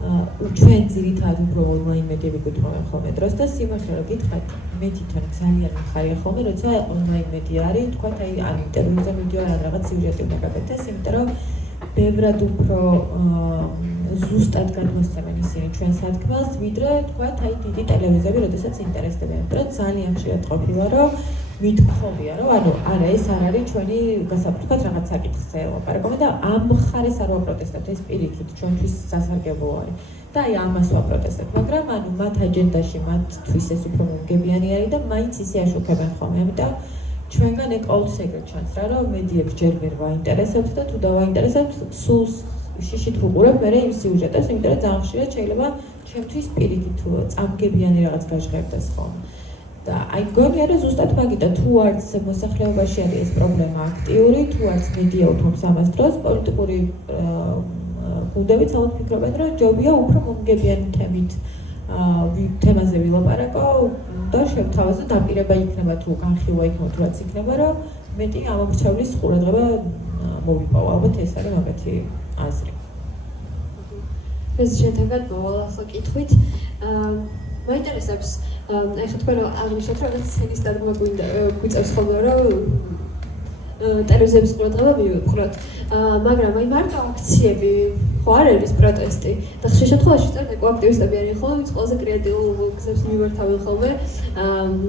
ჩვენ ძირითადად უფრო ონლაინ მედიები გვიტყვიან ხოლმე დროს და სიმართლე რომ გითხრათ მე თვითონ ძალიან მხარია ხოლმე, როცა ონლაინ მედია არის, თქვათ აი ან ინტერვიუზე მიდიო ან რაღაც სიუჟეტი უნდა გაკეთდეს, იმიტომ რომ ბევრად უფრო ზუსტად გადმოსცემენ ისინი ჩვენ სათქმელს, ვიდრე თქვათ აი დიდი ტელევიზიები, როდესაც ინტერესდებიან. იმიტომ რომ ძალიან ხშირად ყოფილა, რომ მithქობია, რომ ანუ არა ეს არ არის ჩვენი გასაფრთხოდ რაღაც საკითხზე ელაპარაკობენ და ამ მხარეს არ ვაპროტესტებთ, ეს პირიქით ჩვენთვის სასარგებლო არის. და აი ამას ვაპროტესტებთ, მაგრამ ანუ მათ აჯენდაში მათთვის ეს უფრო მომგებიანი არის და მაინც ისე აშუქებენ ხოლმე, ამიტომ ჩვენგან ეკოლს ეგრე ჩანს რა, რომ მედიებს ჯერ ვერ ვაინტერესებთ და თუ დავაინტერესებთ, სულ შიშით ვუყურებ მე იმ სიუჟეტებს, იმიტომ რომ ძალიან ხშირად შეიძლება ჩემთვის პირიქით წამგებიანი რაღაც გაჟღერდეს ხოლმე. და აი მგონია რომ ზუსტად მაგიტო თუ არც მოსახლეობაში არის ეს პრობლემა აქტიური, თუ არც მედია უთმობს ამას დროს, პოლიტიკური გუნდებიც ალბათ ფიქრობენ, რომ ჯობია უფრო მომგებიანი თემაზე ვილაპარაკო და შევთავაზო დაპირება იქნება თუ განხილვა იქნება თუ რაც იქნება, რომ მეტი ამომრჩევლის ყურადღება მოვიპოვო. ალბათ ეს არის მაგათი აზრი. ეს შეთანხმად მოვალ ახლა კითხვით. მაინტერესებს ეხლა თქვენ აღნიშნეთ რომ რაღაც სცენის დადგმა გვიწევს ხოლმე რომ ტელევიზიების ყურადღება მივიყვეთ. მაგრამ აი მარტო აქციები ხო არ არის პროტესტი და ხშირ შემთხვევაში წერენ ეკოაქტივისტები არიან ხოლმე, ვინც ყველაზე კრეატიულ გზებს მიმართავენ ხოლმე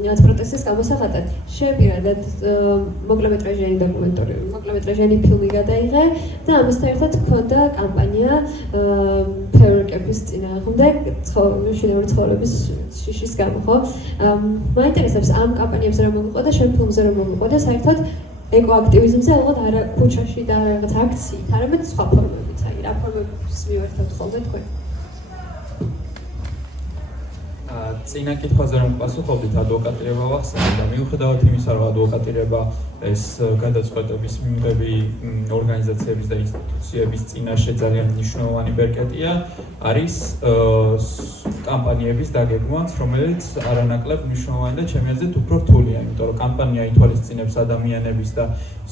რაც პროტესტის გამოსახატად. შეპირადად მოკლემეტრაჟიანი დოკუმენტური, მოკლემეტრაჟიანი ფილმი გადაიღე და ამასთან ერთად ჰქონდა კამპანია ფეერვერკების წინააღმდეგ მშვიდობიანი ცხოვრების შიშის გამო, ხო? მაინტერესებს ამ კამპანიებზე რომ მოვიყო და შენ ფილმზე რომ მოვიყო და საერთოდ ეკოაქტივიზმზე ალბათ არა ქუჩაში და რაღაც აქციით, არამედ სხვა ფორმებით, აი რა ფორმებს მივერთავთ ხოლმე თქვენ? წინა კითხვაზე რომ პასუხობდით, ადვოკატირება ვახსენე და მიუხედავად იმისა, რომ ადვოკატირება ეს გადაწყვეტების მიღები ორგანიზაციების და ინსტიტუციების წინაშე ძალიან მნიშვნელოვანი ბერკეტია, არის კამპანიების დაგეგმვაც, რომელიც არანაკლებ მნიშვნელოვანი და ჩემი აზრით უფრო რთულია, იმიტომ რომ კამპანია ითვალისწინებს ადამიანების და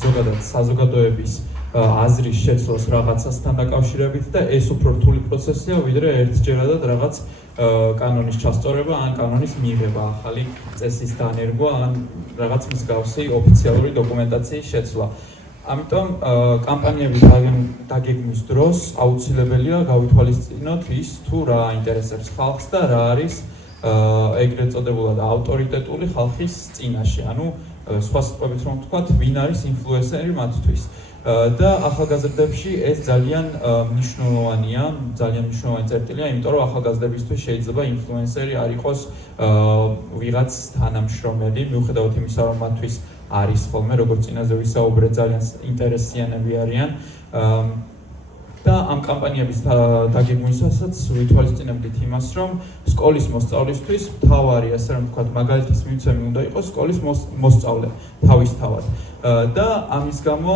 ზოგადად საზოგადოების აზრის შეცვლას რაღაცასთან დაკავშირებით და ეს უფრო რთული პროცესია, ვიდრე ერთჯერადად რაღაც კანონის ჩასწორება ან კანონის მიღება, ახალი წესის დანერგვა ან რაღაც მსგავსი ოფიციალური დოკუმენტაციის შეცვლა. ამიტომ კამპანიების დაგეგმვის დროს აუცილებელია გავითვალისწინოთ ის თუ რა აინტერესებს ხალხს და რა არის ეგრეთ წოდებულად ავტორიტეტული ხალხის წინაშე, ანუ სხვა სიტყვებით რომ ვთქვათ, ვინ არის ინფლუენსერი მათთვის. და ახალგაზრდებში ეს ძალიან მნიშვნელოვანია, ძალიან მნიშვნელოვანი წერტილია, იმიტომ რომ ახალგაზრდებისთვის შეიძლება ინფლუენსერი არ იყოს ვიღაც თანამშრომელი, მიუხედავად იმისა, რომ მათთვის არის ხოლმე, როგორც წინაზე ვისაუბრეთ, ძალიან ინტერესიანები არიან. და ამ კამპანიების დაგეგმვისასაც ვითვალისწინებდით იმას, რომ სკოლის მოსწავლისთვის მთავარი, ასე რომ ვთქვათ, მაგალითის მიცემი უნდა იყოს სკოლის მოსწავლე თავისთავად. და ამის გამო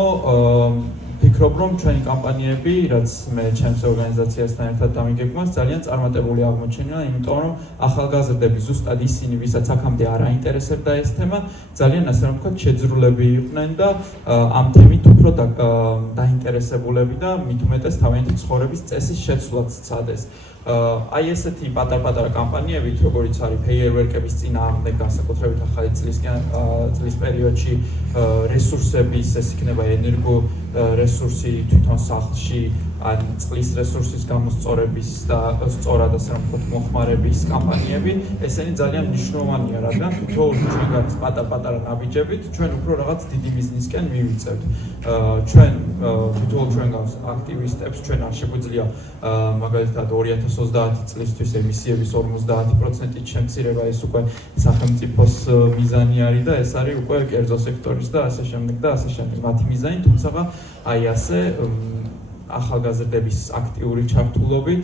ვფიქრობ, რომ ჩვენი კამპანიები, რაც მე ჩემს ორგანიზაციასთან ერთად დამიგეგმავს, ძალიან წარმატებული აღმოჩნდა, იმიტომ რომ ახალგაზრდები ზუსტად ისინი, ვისაც აქამდე არ აინტერესებდა ეს თემა, ძალიან ასე რომ ვთქვათ, შეძრულები იყვნენ და ამ თემით უფრო დაინტერესებულები და მით უმეტეს თავიანთი ცხოვრების წესის შეცვლაც სცადეს. აი ესეთი პატარ-პატარა კამპანიებით, როგორიც არის ფეიერვერკების წინააღმდეგ, განსაკუთრებით ახალი წლის პერიოდში რესურსების, ეს იქნება ენერგო რესურსი თვითონ სახლში, ან წყლის რესურსის გამოსწორების და სწორად ასე რომ ვთქვათ, მოხმარების კამპანიები, ესენი ძალიან მნიშვნელოვანია, რადგან თითოეული ჩვენგანის პატარ-პატარა ნაბიჯებით ჩვენ უფრო რაღაც დიდი ბიზნესკენ მივიწევთ. ჩვენ თითოეულ ჩვენგანს აქტივისტებს ჩვენ არ შეგვიძლია მაგალითად 2030 წლისთვის ემისიების 50%-ით შემცირება, ეს უკვე სახელმწიფოს მიზანი არის და ეს არის უკვე კერძო სექტორის და ასე შემდეგ და ასე შემდეგ მათი მიზანი, თუმცა აი ასე ახალგაზრდების აქტიური ჩართულობით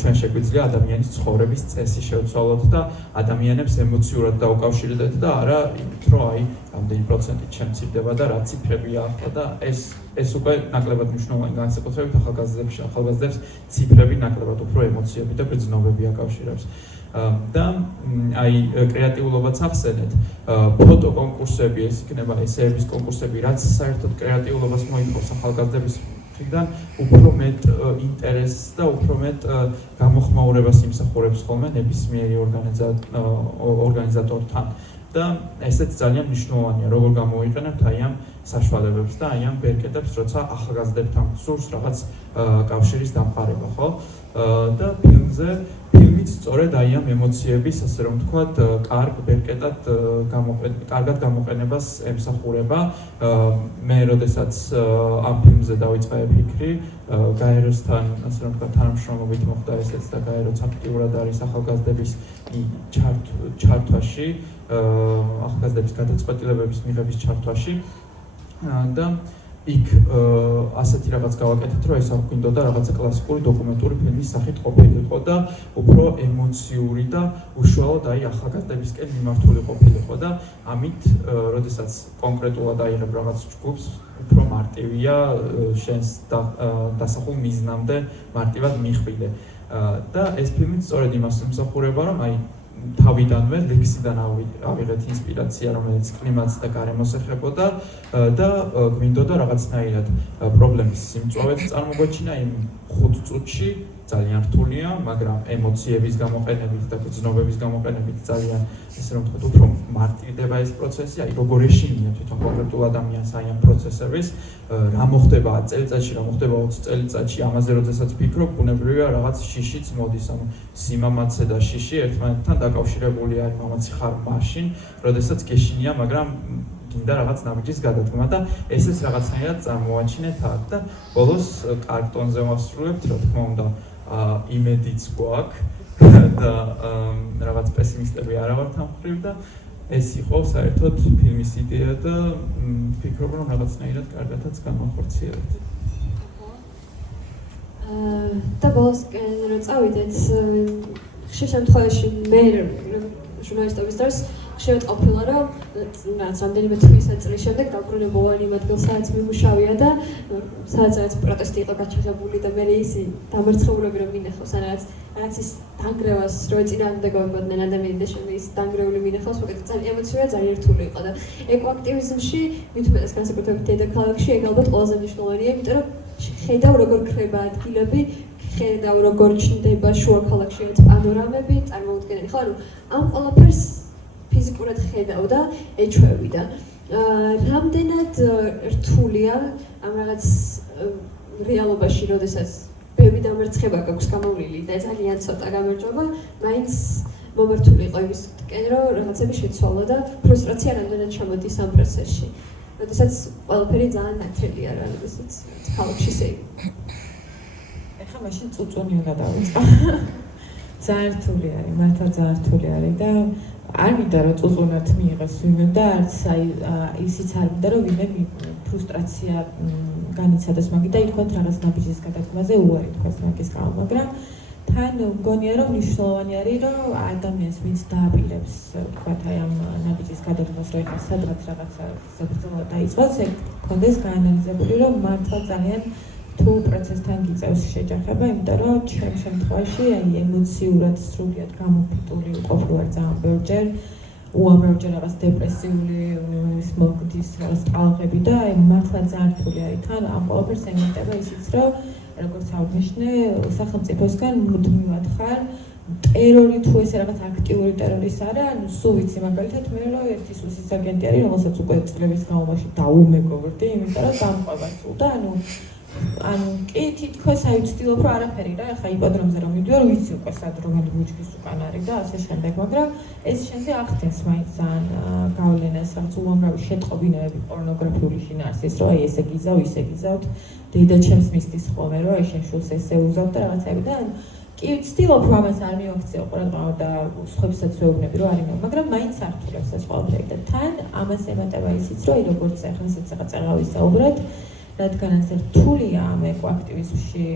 ჩვენ შეგვიძლია ადამიანის ცხოვრების წესი შევცვალოთ და ადამიანებს ემოციურად დაუკავშირდეთ და არა იმით, რომ აი რამდენი პროცენტით შემცირდება და რა ციფრებია ახლა და ეს უკვე ნაკლებად მნიშვნელოვანი განსაკუთრებით ახალგაზრდებს ციფრები ნაკლებად უფრო ემოციები და გრძნობები აკავშირებს. და აი კრეატიულობაც ახსენეთ, ფოტო კონკურსები, ეს იქნება ესეების კონკურსები, რაც საერთოდ კრეატიულობას მოითხოვს ახალგაზრდების თვითონ უფრო მეტ ინტერესს და უფრო მეტ გამოხმაურებას იმსახურებს ხოლმე ნებისმიერი ორგანიზატორთან. და ესეც ძალიან მნიშვნელოვანია, როგორ გამოიყენებთ აი ამ საშუალებებს და აი ამ ბერკეტებს, როცა ახალგაზრდებთან სურს რაღაც კავშირის დამყარება, ხო? და ფილმიც სწორედ აი ამ ემოციების, ასე რომ ვთქვათ, კარგად გამოყენებას ემსახურება. მე როდესაც ამ ფილმზე დავიწყე ფიქრი, გაეროსთან, ასე რომ ვთქვათ, თანამშრომლობით მოხდა ესეც და გაეროც აქტიურად არის ახალგაზრდების ჩართვაში, ახალგაზრდების გადაწყვეტილებების მიღების ჩართვაში და იქ ასეთი რაღაც გავაკეთეთ, რომ ეს არ გვინდოდა რაღაცა კლასიკური დოკუმენტური ფილმის სახით ყოფილიყო და უფრო ემოციური და უშუალოდ აი ახალგაზრდებისკენ მიმართული ყოფილიყო და ამით, როდესაც კონკრეტულად აიღებ რაღაც ჯგუფს, უფრო მარტივია შენს დასახულ მიზნამდე მარტივად მიხვიდე. და ეს ფილმი სწორედ იმას ემსახურება, რომ აი თავიდანვე ლექსიდან ავიღეთ ინსპირაცია, რომელიც კლიმატს და გარემოს ეხებოდა და გვინდოდა რაღაცნაირად პრობლემის სიმწვავეც წარმოგვეჩინა იმ 5 წუთში, ძალიან რთულია, მაგრამ ემოციების გამოყენებით და გრძნობების გამოყენებით ძალიან, ესე რომ ვთქვათ, უფრო მარტივდება ეს პროცესი, აი როგორ ეშინია თვითონ კონკრეტულ ადამიანს აი ამ პროცესების, რა მოხდება 10 წელიწადში, რა მოხდება 20 წელიწადში, ამაზე როდესაც ვფიქრობ, ბუნებრივია რაღაც შიშიც მოდის, ანუ სიმამაცე და შიში ერთმანეთთან დაკავშირებული არის, მამაცი ხარ მაშინ, როდესაც გეშინია, მაგრამ გინდა რაღაც ნაბიჯის გადადგმა და ესეც რაღაცნაირად წარმოვაჩინეთ აქ და ბოლოს კარგ ტონზე ვასრულებთ, რა თქმა უნდა, იმედიც გვაქვს და რაღაც პესიმისტები არა ვართ ამ მხრივ და ეს იყო საერთოდ ფილმის იდეა და ვფიქრობ, რომ რაღაცნაირად კარგადაც განვახორციელებთ. და ბოლოსკენ რო წავიდეთ, ხშირ შემთხვევაში მე ჟურნალისტობის დროს ხშირად ყოფილა, რომ რაც რამდენიმე თვის წლის შემდეგ დაბრუნებოვანი იმ ადგილ, სადაც მიმუშავია და სადაც პროტესტი იყო გაჩაღებული და მე ისი დამარცხებულები რომ მინახავს, რაც ის დანგრევას რო ეწინააღმდეგებოდნენ ადამიანები და შემე ის დანგრეული მინახავს, უკეთ ძალიან ემოციურად ძალიან რთული იყო და ეკოაქტივიზმში მით უმეტეს განსაკუთრებით დედაქალაქში ეგ ალბათ ყველაზე მნიშვნელოვანია, იმიტომ რომ ხედავ როგორ ქრება ადგილები, ხედავ როგორ ჩნდება შუა ქალაქში ერთ პანორამები, წარმოუდგენელი ხო, ანუ ამ ყველაფერს ფიზიკურად ხედავ და ეჩვევი და რამდენად რთულია ამ რაღაც რეალობაში, როდესაც ბევრი დამარცხება გაქვს გამოვლილი და ძალიან ცოტა გამარჯვება, მაინც მომართული იყო იმისკენ, რომ რაღაცები შეცვალა და ფრუსტრაცია რამდენად ჩამოდის ამ პროცესში. როდესაც ყველაფერი ძალიან ნათელია რა, როდესაც ქალაქში სეი. ეხლა მაშინ წუწუნი უნდა დავიწყო. ძალიან რთული არის, მართლა ძალიან რთული არის და არ მინდა რომ წუწუნად მიიღეს ვინმე და არც ისიც არ მინდა რომ ვინმე ფრუსტრაცია განიცადოს, მაგით და ითქვათ რაღაც ნაბიჯის გადადგმაზე უარი თქვას მაგის გამო, მაგრამ თან მგონია რომ მნიშვნელოვანი არის რომ ადამიანს ვინც დააპირებს თქვათ აი ამ ნაბიჯის გადადგმას რომ ეხლა სადღაც რაღაცა საბრძოლო დაიწყოს, ეგ კონდეს გაანალიზებული რომ მართლა ძალიან თუ პროცესთან გიწევს შეჯახება, იმიტომ რომ ჩემ შემთხვევაში აი ემოციურად სრულიად გამოფიტული ვყოფ ვარ ძალიან ბევრჯერ, უამრავჯერ რაღაც დეპრესიული მოგდის რაღაც ტალღები და აი მართლა ძალიან რთული არის თან ამ ყველაფერს ემეტება ისიც რომ როგორც აღნიშნე სახელმწიფოსგან მუდმივად ხარ ტერორი თუ ესე რაღაც აქტიური ტერორის არა, ანუ სულ ვიცი მაგალითად მე რომ ერთი სუსის აგენტი არის, რომელსაც უკვე წლების განმავლობაში დაუმეგობრდი, იმიტომ რომ დამყვება სულ და ანუ კი თითქოს აი ვცდილობ რომ არაფერი რა, ახლა იპოდრომზე რომ მივიდივარ, ვიცი უკვე სად რომელი ბუჩქის უკან არის და ასე შემდეგ, მაგრამ ეს შენზე ახდენს მაინც ძალიან გავლენას, რაც უამრავი შეტყობინებები პორნოგრაფიული შინაარსის, რომ აი ესე გიზავ, ისე გიზავთ, დედა ჩემს მისდის ხოლმე, რომ აი შენ შულს ესე უზავ და რაღაცები და კი ვცდილობ რომ ამას არ მივაქციო ყურადღება და სხვებსაც ვეუბნები რომ არის, მაგრამ მაინც არ თვლებს ეს ყველაფერი და თან ამას ემატება ისიც, რომ აი როგორც ახლა ცეცხლ ვისაუბრეთ, რადგანაც რთულია ამ ეკოაქტივიზმში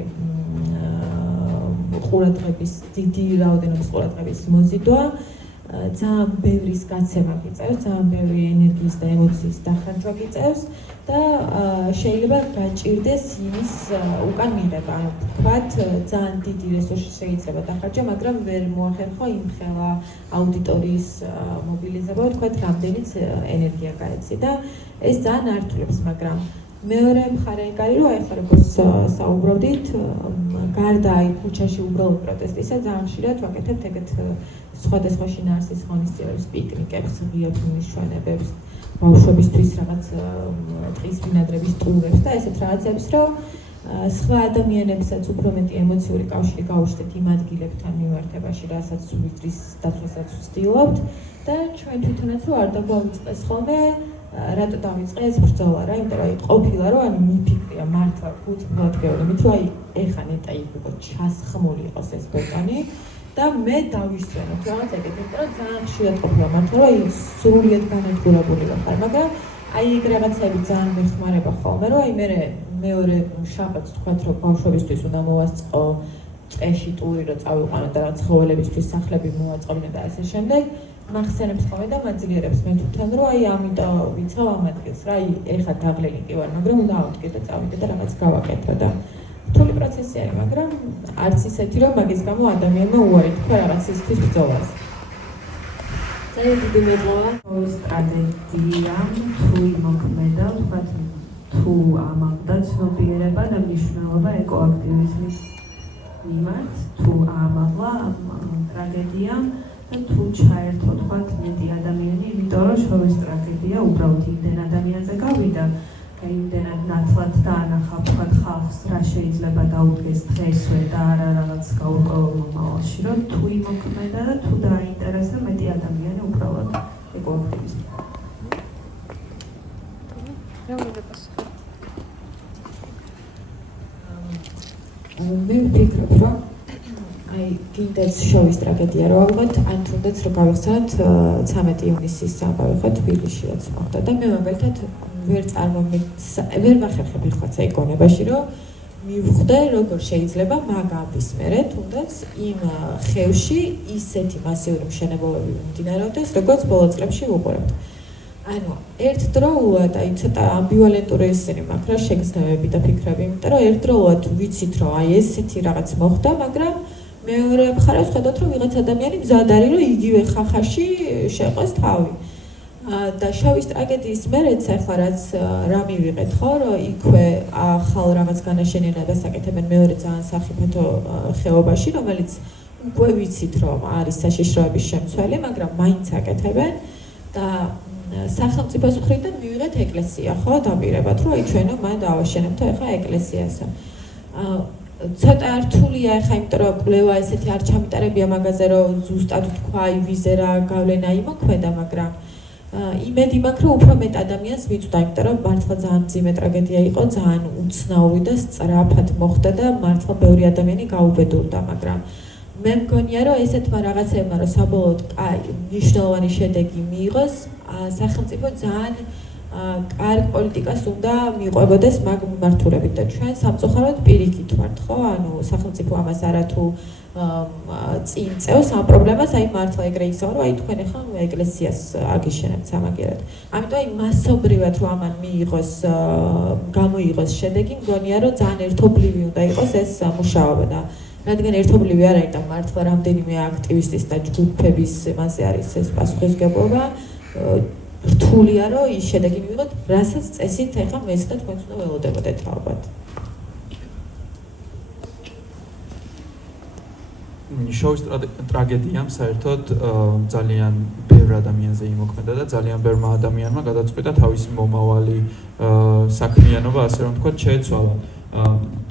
ყურადღების დიდი რაოდენობის ყურადღების მოზიდვა, ძალიან ბევრის გაცემა გიწევს, ძალიან ბევრი ენერგიის და ემოციის დახარჯვა გიწევს და შეიძლება გაჭირდეს იმის უკან მიღება, ანუ ვთქვათ, ძალიან დიდი რესურსი შეიძლება დახარჯა, მაგრამ ვერ მოახერხო იმ ხელა აუდიტორიის მობილიზება, ვთქვათ, რამდენიც ენერგია გაეცი და ეს ძალიან ართულებს, მაგრამ მეორე მხარე იქ არის, რომ ახლა როგორც საუბრობდით, გარდა აი ქუჩაში უბრალოდ პროტესტისა, ძალიან ხშირად ვაკეთებთ ეგეთ სხვადასხვა შინაარსის ღონისძიებებს, პიკნიკებს, ღია თემის ჩვენებებს, ბავშვებისთვის რაღაც ტყის ბინადრების ტურებს და ესეთ რაღაცებს, რომ სხვა ადამიანებსაც უფრო მეტი ემოციური კავშირი გაუჩნდეთ იმ ადგილებთან მიმართებაში, რასაც ვის დაცვასაც ვცდილობთ და ჩვენ თვითონაც არ დაგვავიწყეს ხოლმე რატო დავიწყე ეს ბრძოლა რა, იმიტომ რომ ყოფილა რომ ანუ მიფიქრია მართლა უწყლოდ გეუბნებით რომ აი ეხა ნეტა იყო ჩასხმული იყოს ეს ბეტონი და მე დავისვენოთ რაღაც ეგეთ, იმიტომ რომ ძალიან ხშირად ყოფილა მართლა რომ აი სრულიად განადგურებული ვარ, მაგრამ აი ეგ რაღაცები ძალიან მეხმარება ხოლმე რომ აი მე მეორე შაბათს თქვათ რომ ბავშვებისთვის უნდა მოვასწყო წეში ტური რომ წავიყვანო და რაღაც ცხოველებისთვის სახლები მოვაწყობინე და ასე შემდეგ მახსენებს ხოლმე და მაძლიერებს მე თვითონ რომ აი ამიტომ ვიცავ ამ ადგილს რა აი ეხლა დაღლილი კი ვარ მაგრამ უნდა ავდგე და წავიდე და რაღაც გავაკეთო და რთული პროცესი არის მაგრამ არც ისეთი რომ მაგის გამო ადამიანმა უარი თქვა რაღაც ისეთის ბრძოლას ძალიან დიდი მადლობა ეს ტრაგედია თუ იმოქმედა თქვათ თუ ამავდა ცნობიერება და მნიშვნელობა ეკოაქტივიზმის მიმართ თუ ამავლა ტრაგედიამ და თუ ჩაერთო თქვათ მეტი ადამიანი, იმიტომ რომ შოვის ტრაგედია უბრალოდ იმდენ ადამიანზე გავიდა, იმდენად ნათლად დაანახა თქვათ ხალხს, რა შეიძლება დაუდგეს დღესვე და არა რაღაც გაურკვეველ მომავალში, რომ თუ იმოქმედა და თუ დაინტერესდა მეტი ადამიანი უბრალოდ ეკოაქტივიზმი. მე ვფიქრობ, რომ აი გინდაც შოვის ტრაგედია რო ალბათ ან თუნდაც რო გავიხსენოთ 13 ივნისის ამბავი ხო თბილისში რაც მოხდა და მე მაგალითად ვერ ვახერხებ ეხლა წაიგონებაში რომ მივხვდე როგორ შეიძლება მაგ ამბის მერე თუნდაც იმ ხევში ისეთი მასიური მშენებლობები მიმდინარეობდეს როგორც ბოლო წლებში ვუყურებთ ანუ ერთდროულად აი ცოტა ამბივალენტური ისინი მაქვს რა შეგრძნებები და ფიქრები იმიტომ რომ ერთდროულად ვიცით რომ აი ესეთი რაღაც მოხდა მაგრამ მეორე მხარეს ხედავთ რომ ვიღაც ადამიანი მზად არის რომ იგივე ხახაში შეყოს თავი და შოვის ტრაგედიის მერეც ახლა რაც რა მივიღეთ ხო რომ იქვე ახალ რაღაც განაშენიანებას აკეთებენ მეორე ძალიან სახიფათო ხეობაში რომელიც უკვე ვიცით რომ არის საშიშროების შემცველი მაგრამ მაინც აკეთებენ და სახელმწიფოს მხრიდან მივიღეთ ეკლესია ხო დაპირებად რომ აი ჩვენო მან დავაშენებთო ახლა ეკლესიასო ცოტა რთულია ახლა იმიტომ რომ კვლევა ესეთი არ ჩამიტარებია მაგაზე რომ ზუსტად თქვა აი ვიზე რა გავლენა იმოქმედა მაგრამ იმედი მაქვს რომ უფრო მეტ ადამიანს მიწვდა იმიტომ რომ მართლა ძალიან მძიმე ტრაგედია იყო ძალიან უცნაური და სწრაფად მოხდა და მართლა ბევრი ადამიანი გაუბედურდა მაგრამ მე მგონია რომ ესეთმა რაღაცებმა რომ საბოლოოდ მნიშვნელოვანი შედეგი მიიღოს სახელმწიფო ძალიან კარგ პოლიტიკას უნდა მიყვებოდეს მაგ მიმართულებით და ჩვენ სამწუხაროდ პირიქით ვართ ხო ანუ სახელმწიფო ამას არათუ წინ წევს ამ პრობლემას აი მართლა ეგრე ისაა რომ აი თქვენ ახლა ეკლესიას აგიშენებთ სამაგერად ამიტომ აი მასობრივად რომ ამან მიიღოს გამოიღოს შედეგი მგონია რომ ძალიან ერთობლივი უნდა იყოს ეს მუშაობა და რადგან ერთობლივი არ არის და მართლა რამდენიმე აქტივისტის და ჯგუფების მასე არის ეს პასუხისმგებლობა რთულია რომ ის შედეგი მივიღოთ, რასაც წესით ახლა მეც და თქვენც უნდა ველოდებოდეთ ალბათ. შოვის ტრაგედიამ საერთოდ ძალიან ბევრ ადამიანზე იმოქმედა და ძალიან ბევრმა ადამიანმა გადაწყვიტა თავისი მომავალი საქმიანობა, ასე რომ ვთქვათ, შეეცვალა.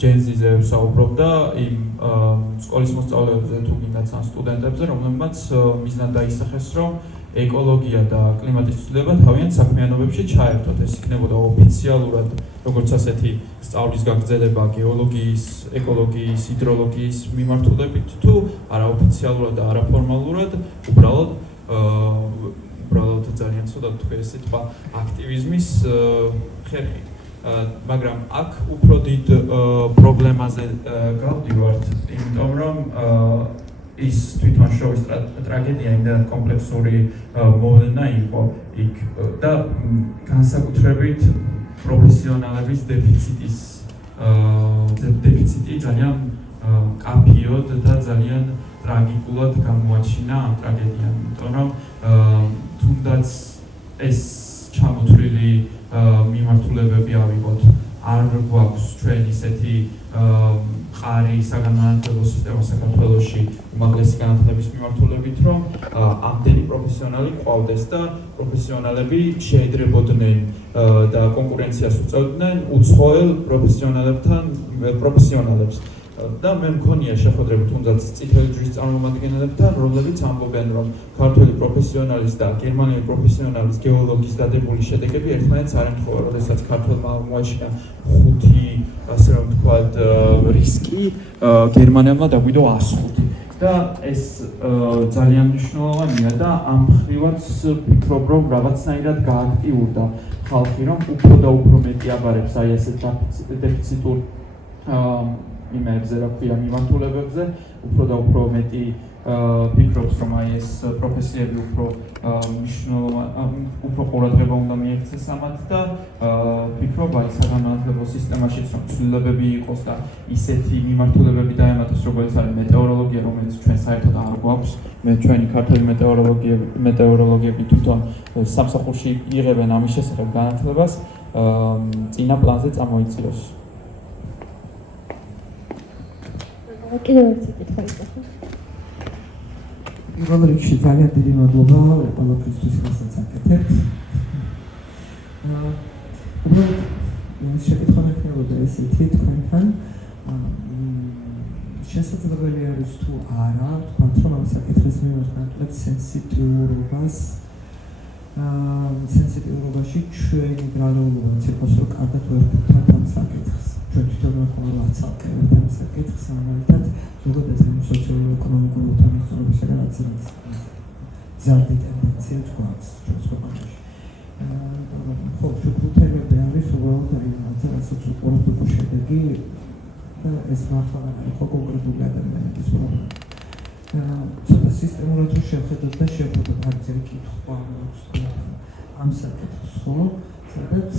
ჯენზიზე ვსაუბრობდა იმ სკოლის მოსწავლეებზე თუ გინდათ ან სტუდენტებზე, რომლებმაც მიზნად დაისახეს, რომ ეკოლოგია და კლიმატის ცვლილება თავიანთ საქმიანობებში ჩაერთოთ. ეს იქნებოდა ოფიციალურად, როგორც ასეთი სწავლის გაგრძელება გეოლოგიის, ეკოლოგიის, ჰიდროლოგიის მიმართულებით თუ არაოფიციალურად და არაფორმალურად, უბრალოდ ძალიან ცუდად თქვი ეს სიტყვა აქტივიზმის ხერხით. მაგრამ აქ უფრო დიდ პრობლემაზე გავდივართ, იმიტომ რომ ის თვითონ შოვის ტრაგედია იმდენად კომპლექსური მოვლენა იყო იქ და განსაკუთრებით პროფესიონალების დეფიციტი ძალიან კაფიოდ და ძალიან ტრაგიკულად გამოაჩინა ამ ტრაგედიამ, იმიტომ რომ თუნდაც ეს ჩამოთვლილი მიმართულებები ავიღოთ არ გვაქვს ჩვენ ისეთი მყარი საგანმანათლებლო სისტემა საქართველოში უმაღლესი განათლების მიმართულებით, რომ ამდენი პროფესიონალი ყავდეს და პროფესიონალები შეედრებოდნენ და კონკურენციას უწევდნენ უცხოელ პროფესიონალებს. და მე მქონია შეხვედრები თუნდაც წითელი ჯვრის წარმომადგენლებთან, რომლებიც ამბობენ, რომ ქართველი პროფესიონალის და გერმანელი პროფესიონალის გეოლოგის დადებული შედეგები ერთმანეთს არ ემთხვევა, როდესაც ქართველმა მოაჩინა 5, ასე რომ ვთქვათ, რისკი, გერმანელმა დაგვიდო 105. და ეს ძალიან მნიშვნელოვანია და ამ მხრივაც ვფიქრობ, რომ რაღაცნაირად გააქტიურდა ხალხი, რომ უფრო და უფრო მეტი აბარებს აი ესეთ დეფიციტურ იმებზე, რა ქვია, მიმართულებებზე, უფრო და უფრო მეტი ვფიქრობ, რომ აი ეს პროფესიები უფრო ყურადღება უნდა მიექცეს ამათ და ვფიქრობ, აი საგანმანათლებლო სისტემაშიც რომ ცვლილებები იყოს და ისეთი მიმართულებები დაემატოს, როგორც არის მეტეოროლოგია, რომელიც ჩვენ საერთოდ არ გვაქვს. მე ჩვენი ქართული მეტეოროლოგები თვითონ სამსახურში იღებენ ამის შესახებ განათლებას, წინა პლანზე წამოიწიოს. კიდევ ერთი კითხვა იყო. პირველ რიგში ძალიან დიდი მადლობა ყველაფრისთვის, რასაც აკეთებთ. უბრალოდ შეკითხვა მექნებოდა ესეთი თქვენთან. შესაძლებელი არის თუ არა, თქვათ, რომ ამ საკითხის მიმართ ნაკლებ სენსიტიურობაში ჩვენი გრანულობაც იყოს, რომ კარგად ვერ ვფიქრობთ ამ საკითხს. ჩვენ თვითონ ხოლმე ვაცალკევთ ამ საკითხს, ამალითად ზოგადად ამ სოციო-ეკონომიკური უთანასწორობისგან აცილებს ზარდი ტენდენცია გვაქვს ჩვენს ქვეყანაში. ხო, შეფუთელები არის უბრალოდ აი რასაც უყურებთ შედეგი და ეს მართლა იყო კონკრეტული ადამიანების პრობლემა. ცოტა სისტემურად რო შევხედოთ და შევხედოთ არის ძირი კითხვა ამ საკითხს, ხო? სადაც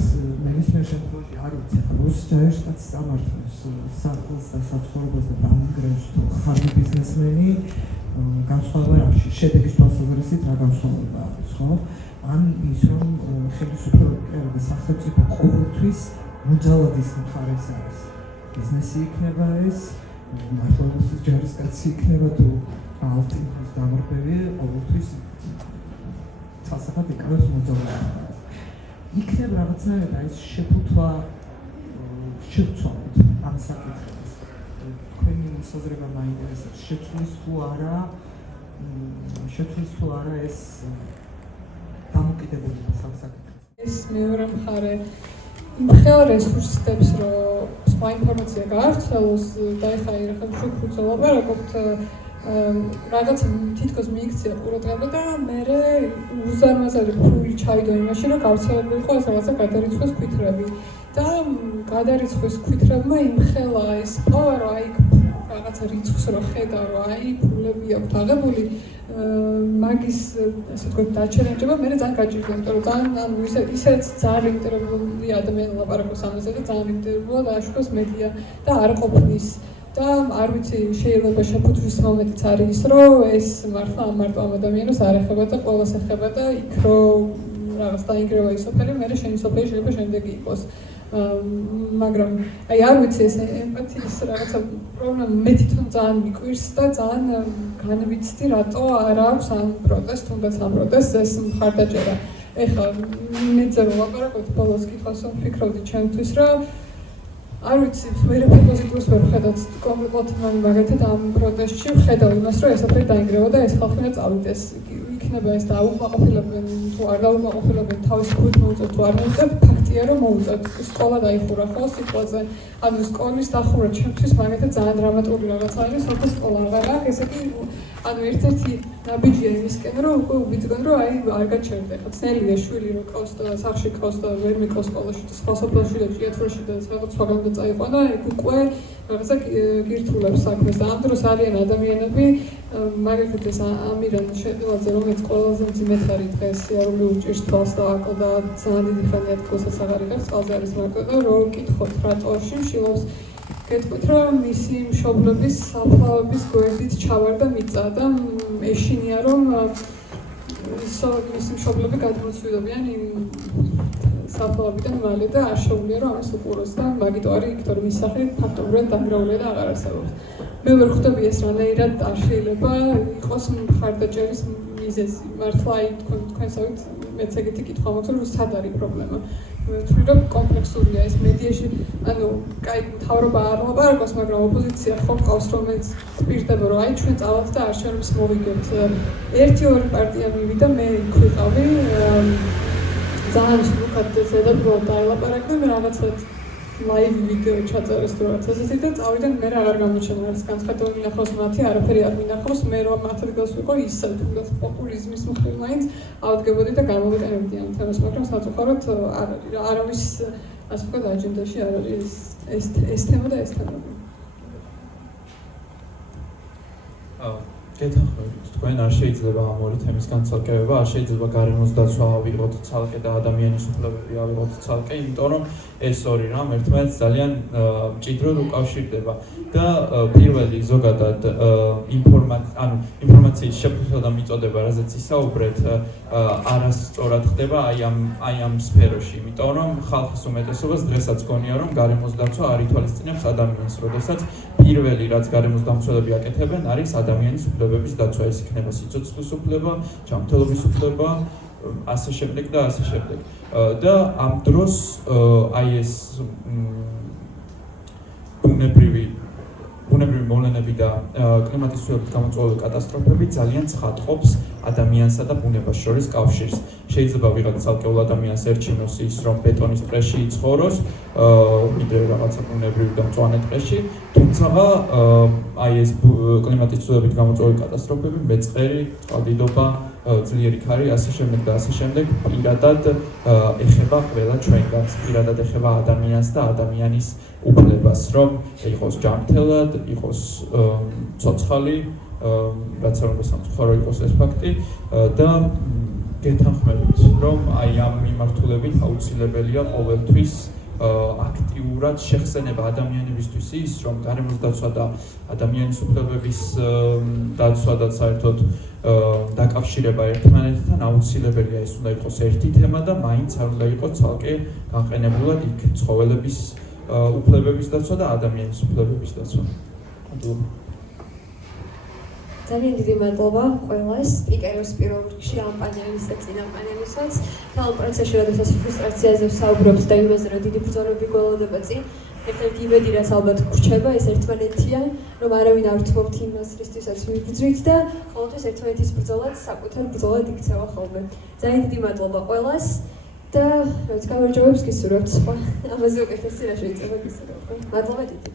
ნებისმიერ შემთხვევაში არ ვიცი, ხა რუსჯაეშტაც სამართლებს სახლს და საცხოვრებას და დაანგრევს თუ ხარ ბიზნესმენი, განსხვავება რაში, შედეგის თვალსაზრისით რა განსხვავება არის, ხო? ან ის რომ ხელისუფლება და სახელმწიფო ყოველთვის მოძალადის მხარეს არის. ბიზნესი იქნება ეს, მართლობის ჯარისკაცი იქნება თუ ალტიმის დამორბევი, ყოველთვის სასახად იკავებს მოძალადებას. იქნებ რაღაცნაირად ეს შეფუთვა შევცვალოთ ამ საკითხს. თქვენი მოსაზრება მაინტერესებს, შეცვლის თუ არა ეს დამოკიდებული ამ საკითხს. ეს მეორე მხარე იმხელა რესურსებს, რომ სხვა ინფორმაცია გაავრცელოს და ეხლა შევფუძო ლაპარაკობთ რაღაცა თითქოს მიიქცია ყურადღება და მერე უზარმაზარი ფული ჩაიდო იმაში, რომ გავრცელებული იყო ეს რაღაცა გადარიცხვის ქვითრები და გადარიცხვის ქვითრებმა იმხელა ეს ყავა, რომ აი რაღაცა რიცხვს რო ხედა, რომ აი ფულები აქვს აღებული, მაგის ასე ვთქვათ დაჩერენჯება მერე ძალიან გაჭირდა, იმიტომ რომ ძალიან ისეთ ძალიან ლიმიტირებული ადამიანი ლაპარაკობს ამაზე და ძალიან ლიმიტირებულად ააშუქოს მედია და არ ყოფნის და არ ვიცი, შეიძლება შეფუთვის მომენტიც არის ის, რომ ეს მართლა მარტო ამ ადამიანს არ ეხება და ყველას ეხება და იქ რომ რაღაც დაინგრევა ის სოფელი, მერე შენი სოფელი შეიძლება შემდეგი იყოს. მაგრამ აი არ ვიცი ეს ემპათიის რაღაცა პრობლემა მე თვითონ ძალიან მიკვირს და ძალიან განვიცდი რატო არ აქვს ამ პროტესტს, თუნდაც ამ პროტესტს ეს მხარდაჭერა. ეხლა მეძე რომ ლაპარაკობთ ბოლოს კითხვას ვფიქრობდი ჩემთვის, რომ არ ვიცი, ვერაფერ პოზიტივს ვერ ვხედავთ კონკრეტულად მაგათად ამ პროტესტში ვხედავ იმას, რომ ეს აფერი დაინგრევა და ეს ხალხი უნდა წავიდეს. იქნება ეს დაუკმაყოფილებენ თუ არ დაუკმაყოფილებენ თავის ფულით მოუწევთ თუ არ მოუწევთ, ფაქტია რომ მოუწევთ. სკოლა დაიხურა ხო სიტყვაზე, ანუ სკოლის დახურა ჩემთვის მაგათად ძალიან დრამატული რაღაცა არის, რომ სკოლა აღარ აქვს, ესე იგი ანუ ერთ-ერთი ნაბიჯია იმისკენ, რომ უკვე უბიძგონ, რომ აი არ გაჩერდა. ხა ძნელია შვილი რომ ყავს და სახლში ყავს და ვერ მიყავს სკოლაში და სხვა სოფელში და ჭიათურაში და რაღაც სხვაგან და წაიყვანა, იქ უკვე რაღაცა გირთულებს საქმეს და ამ დროს არიან ადამიანები, მაგალითად ეს ამირან შეტილაძე, რომელიც ყველაზე მძიმედ არის დღეს სიარული უჭირს თვალს და აკლდა ძალიან დიდი ხანია თქოსაც აღარ იღებს, წყალზე არის მარტო და რო ვკითხოთ რატო შიმშილობს, გეტყვით რომ მისი მშობლების საფლავების გვერდით ჩავარ და მიწა და ეშინია რომ მისი მშობლები გადმოცვიდობიან იმ საფლავებიდან მალე და არ შეუძლია რომ ამას უყუროს და მაგიტო არის იქ რომ ის სახე ფაქტობრივად დანგრეულია და აღარ არსებობს. მე ვერ ხვდები ეს რანაირად არ შეიძლება იყოს მხარდაჭერის მიზეზი. მართლა თქვენსავით მეც ეგეთი კითხვა მაქვს რომ სად არის პრობლემა. ვთვლი რომ კომპლექსურია ეს მედიაში, ანუ კაი მთავრობა არ ლაპარაკობს, მაგრამ ოპოზიცია ხო ყავს რომელიც პირდება რომ აი ჩვენ წავალთ და არჩევნებს მოვიგებთ. ერთი-ორი პარტია მივიდა, მე იქ ვიყავი. ძალიან შევკარგეთ ზედაპირულად დაელაპარაკდა, მე რაღაცა ლაივ ვიდეო ჩაწერეს თუ რაღაც ესეთი და წავიდან მე აღარ გამოჩენა ეს განცხადებული მინახავს მათი არაფერი არ მინახავს მე რომ მათ ადგილას ვიყო ისე თუნდაც პოპულიზმის მხრივ მაინც ავდგებოდი და გამოვიყენებდი ამ თემას მაგრამ საწუხაროდ არავის ასე ვთქვათ აჯენდაში არ არის ეს თემა და ეს თემა გეთანხმებით თქვენ არ შეიძლება ამ ორი თემის განცალკევება, არ შეიძლება გარემოს დაცვა ავიღოთ ცალკე და ადამიანის უფლებები ავიღოთ ცალკე, იმიტომ რომ ეს ორი რამ ერთმანეთს ძალიან მჭიდროდ უკავშირდება და პირველი ზოგადად ინფორმაციის შეფუთვა და მიწოდება, რაზეც ისაუბრეთ, არასწორად ხდება აი ამ სფეროში, იმიტომ რომ ხალხის უმეტესობას დღესაც გონია რომ გარემოს დაცვა არ ითვალისწინებს ადამიანს, როდესაც პირველი რაც გარემოს დამცველები აკეთებენ არის ადამიანის უფლებების დაცვა, ეს იქნება სიცოცხლის უფლება, ჯანმრთელობის უფლება, ასე შემდეგ და ასე შემდეგ. და ამ დროს აი ეს ბუნებრივი მოვლენები და კლიმატის ცვლილებით გამოწვეული კატასტროფები ძალიან ცხადყოფს ადამიანსა და ბუნებას შორის კავშირს. შეიძლება ვიღაც ცალკეულ ადამიანს ერჩინოს ის, რომ ბეტონის ტყეში იცხოვროს, ვიდრე რაღაცა ბუნებრივი და მწვანე ტყეში, თუმცა აი ეს კლიმატის ცვლილებით გამოწვეული კატასტროფები, მეწყერი, წყალდიდობა, ძლიერი ქარი, ასე შემდეგ და ასე შემდეგ პირადად ეხება ყველა ჩვენგანს, პირადად ეხება ადამიანს და ადამიანის უფლებას, რომ იყოს ჯანმრთელად, იყოს ცოცხალი, რაც არ უნდა სამწუხარო იყოს ეს ფაქტი და გეთანხმებით, რომ აი ამ მიმართულებით აუცილებელია ყოველთვის აქტიურად შეხსენება ადამიანებისთვის ის, რომ გარემოს დაცვა და ადამიანის უფლებების დაცვა და საერთოდ დაკავშირება ერთმანეთთან აუცილებელია, ეს უნდა იყოს ერთი თემა და მაინც არ უნდა იყოს ცალკე განყენებულად იქ ცხოველების უფლებების დაცვა და ადამიანის უფლებების დაცვა. ძალიან დიდი მადლობა ყველას, სპიკერებს პირველ რიგში ამ პანელის და წინა პანელისაც. ამ პროცესში როდესაც ფრუსტრაციაზე ვსაუბრობთ და იმაზე, რომ დიდი ბრძოლები გველოდება წინ, ერთ-ერთი იმედი, რაც ალბათ გრჩება, ეს ერთმანეთია, რომ არავინ არ ვთმობთ იმას, რისთვისაც ვიბრძვით და ყოველთვის ერთმანეთის ბრძოლაც საკუთარ ბრძოლად იქცევა ხოლმე. ძალიან დიდი მადლობა ყველას და რაც გამარჯვებებს გისურვებთ სხვა. ამაზე უკეთესი რა შეიძლება გისურვებთ. მადლობა დიდი.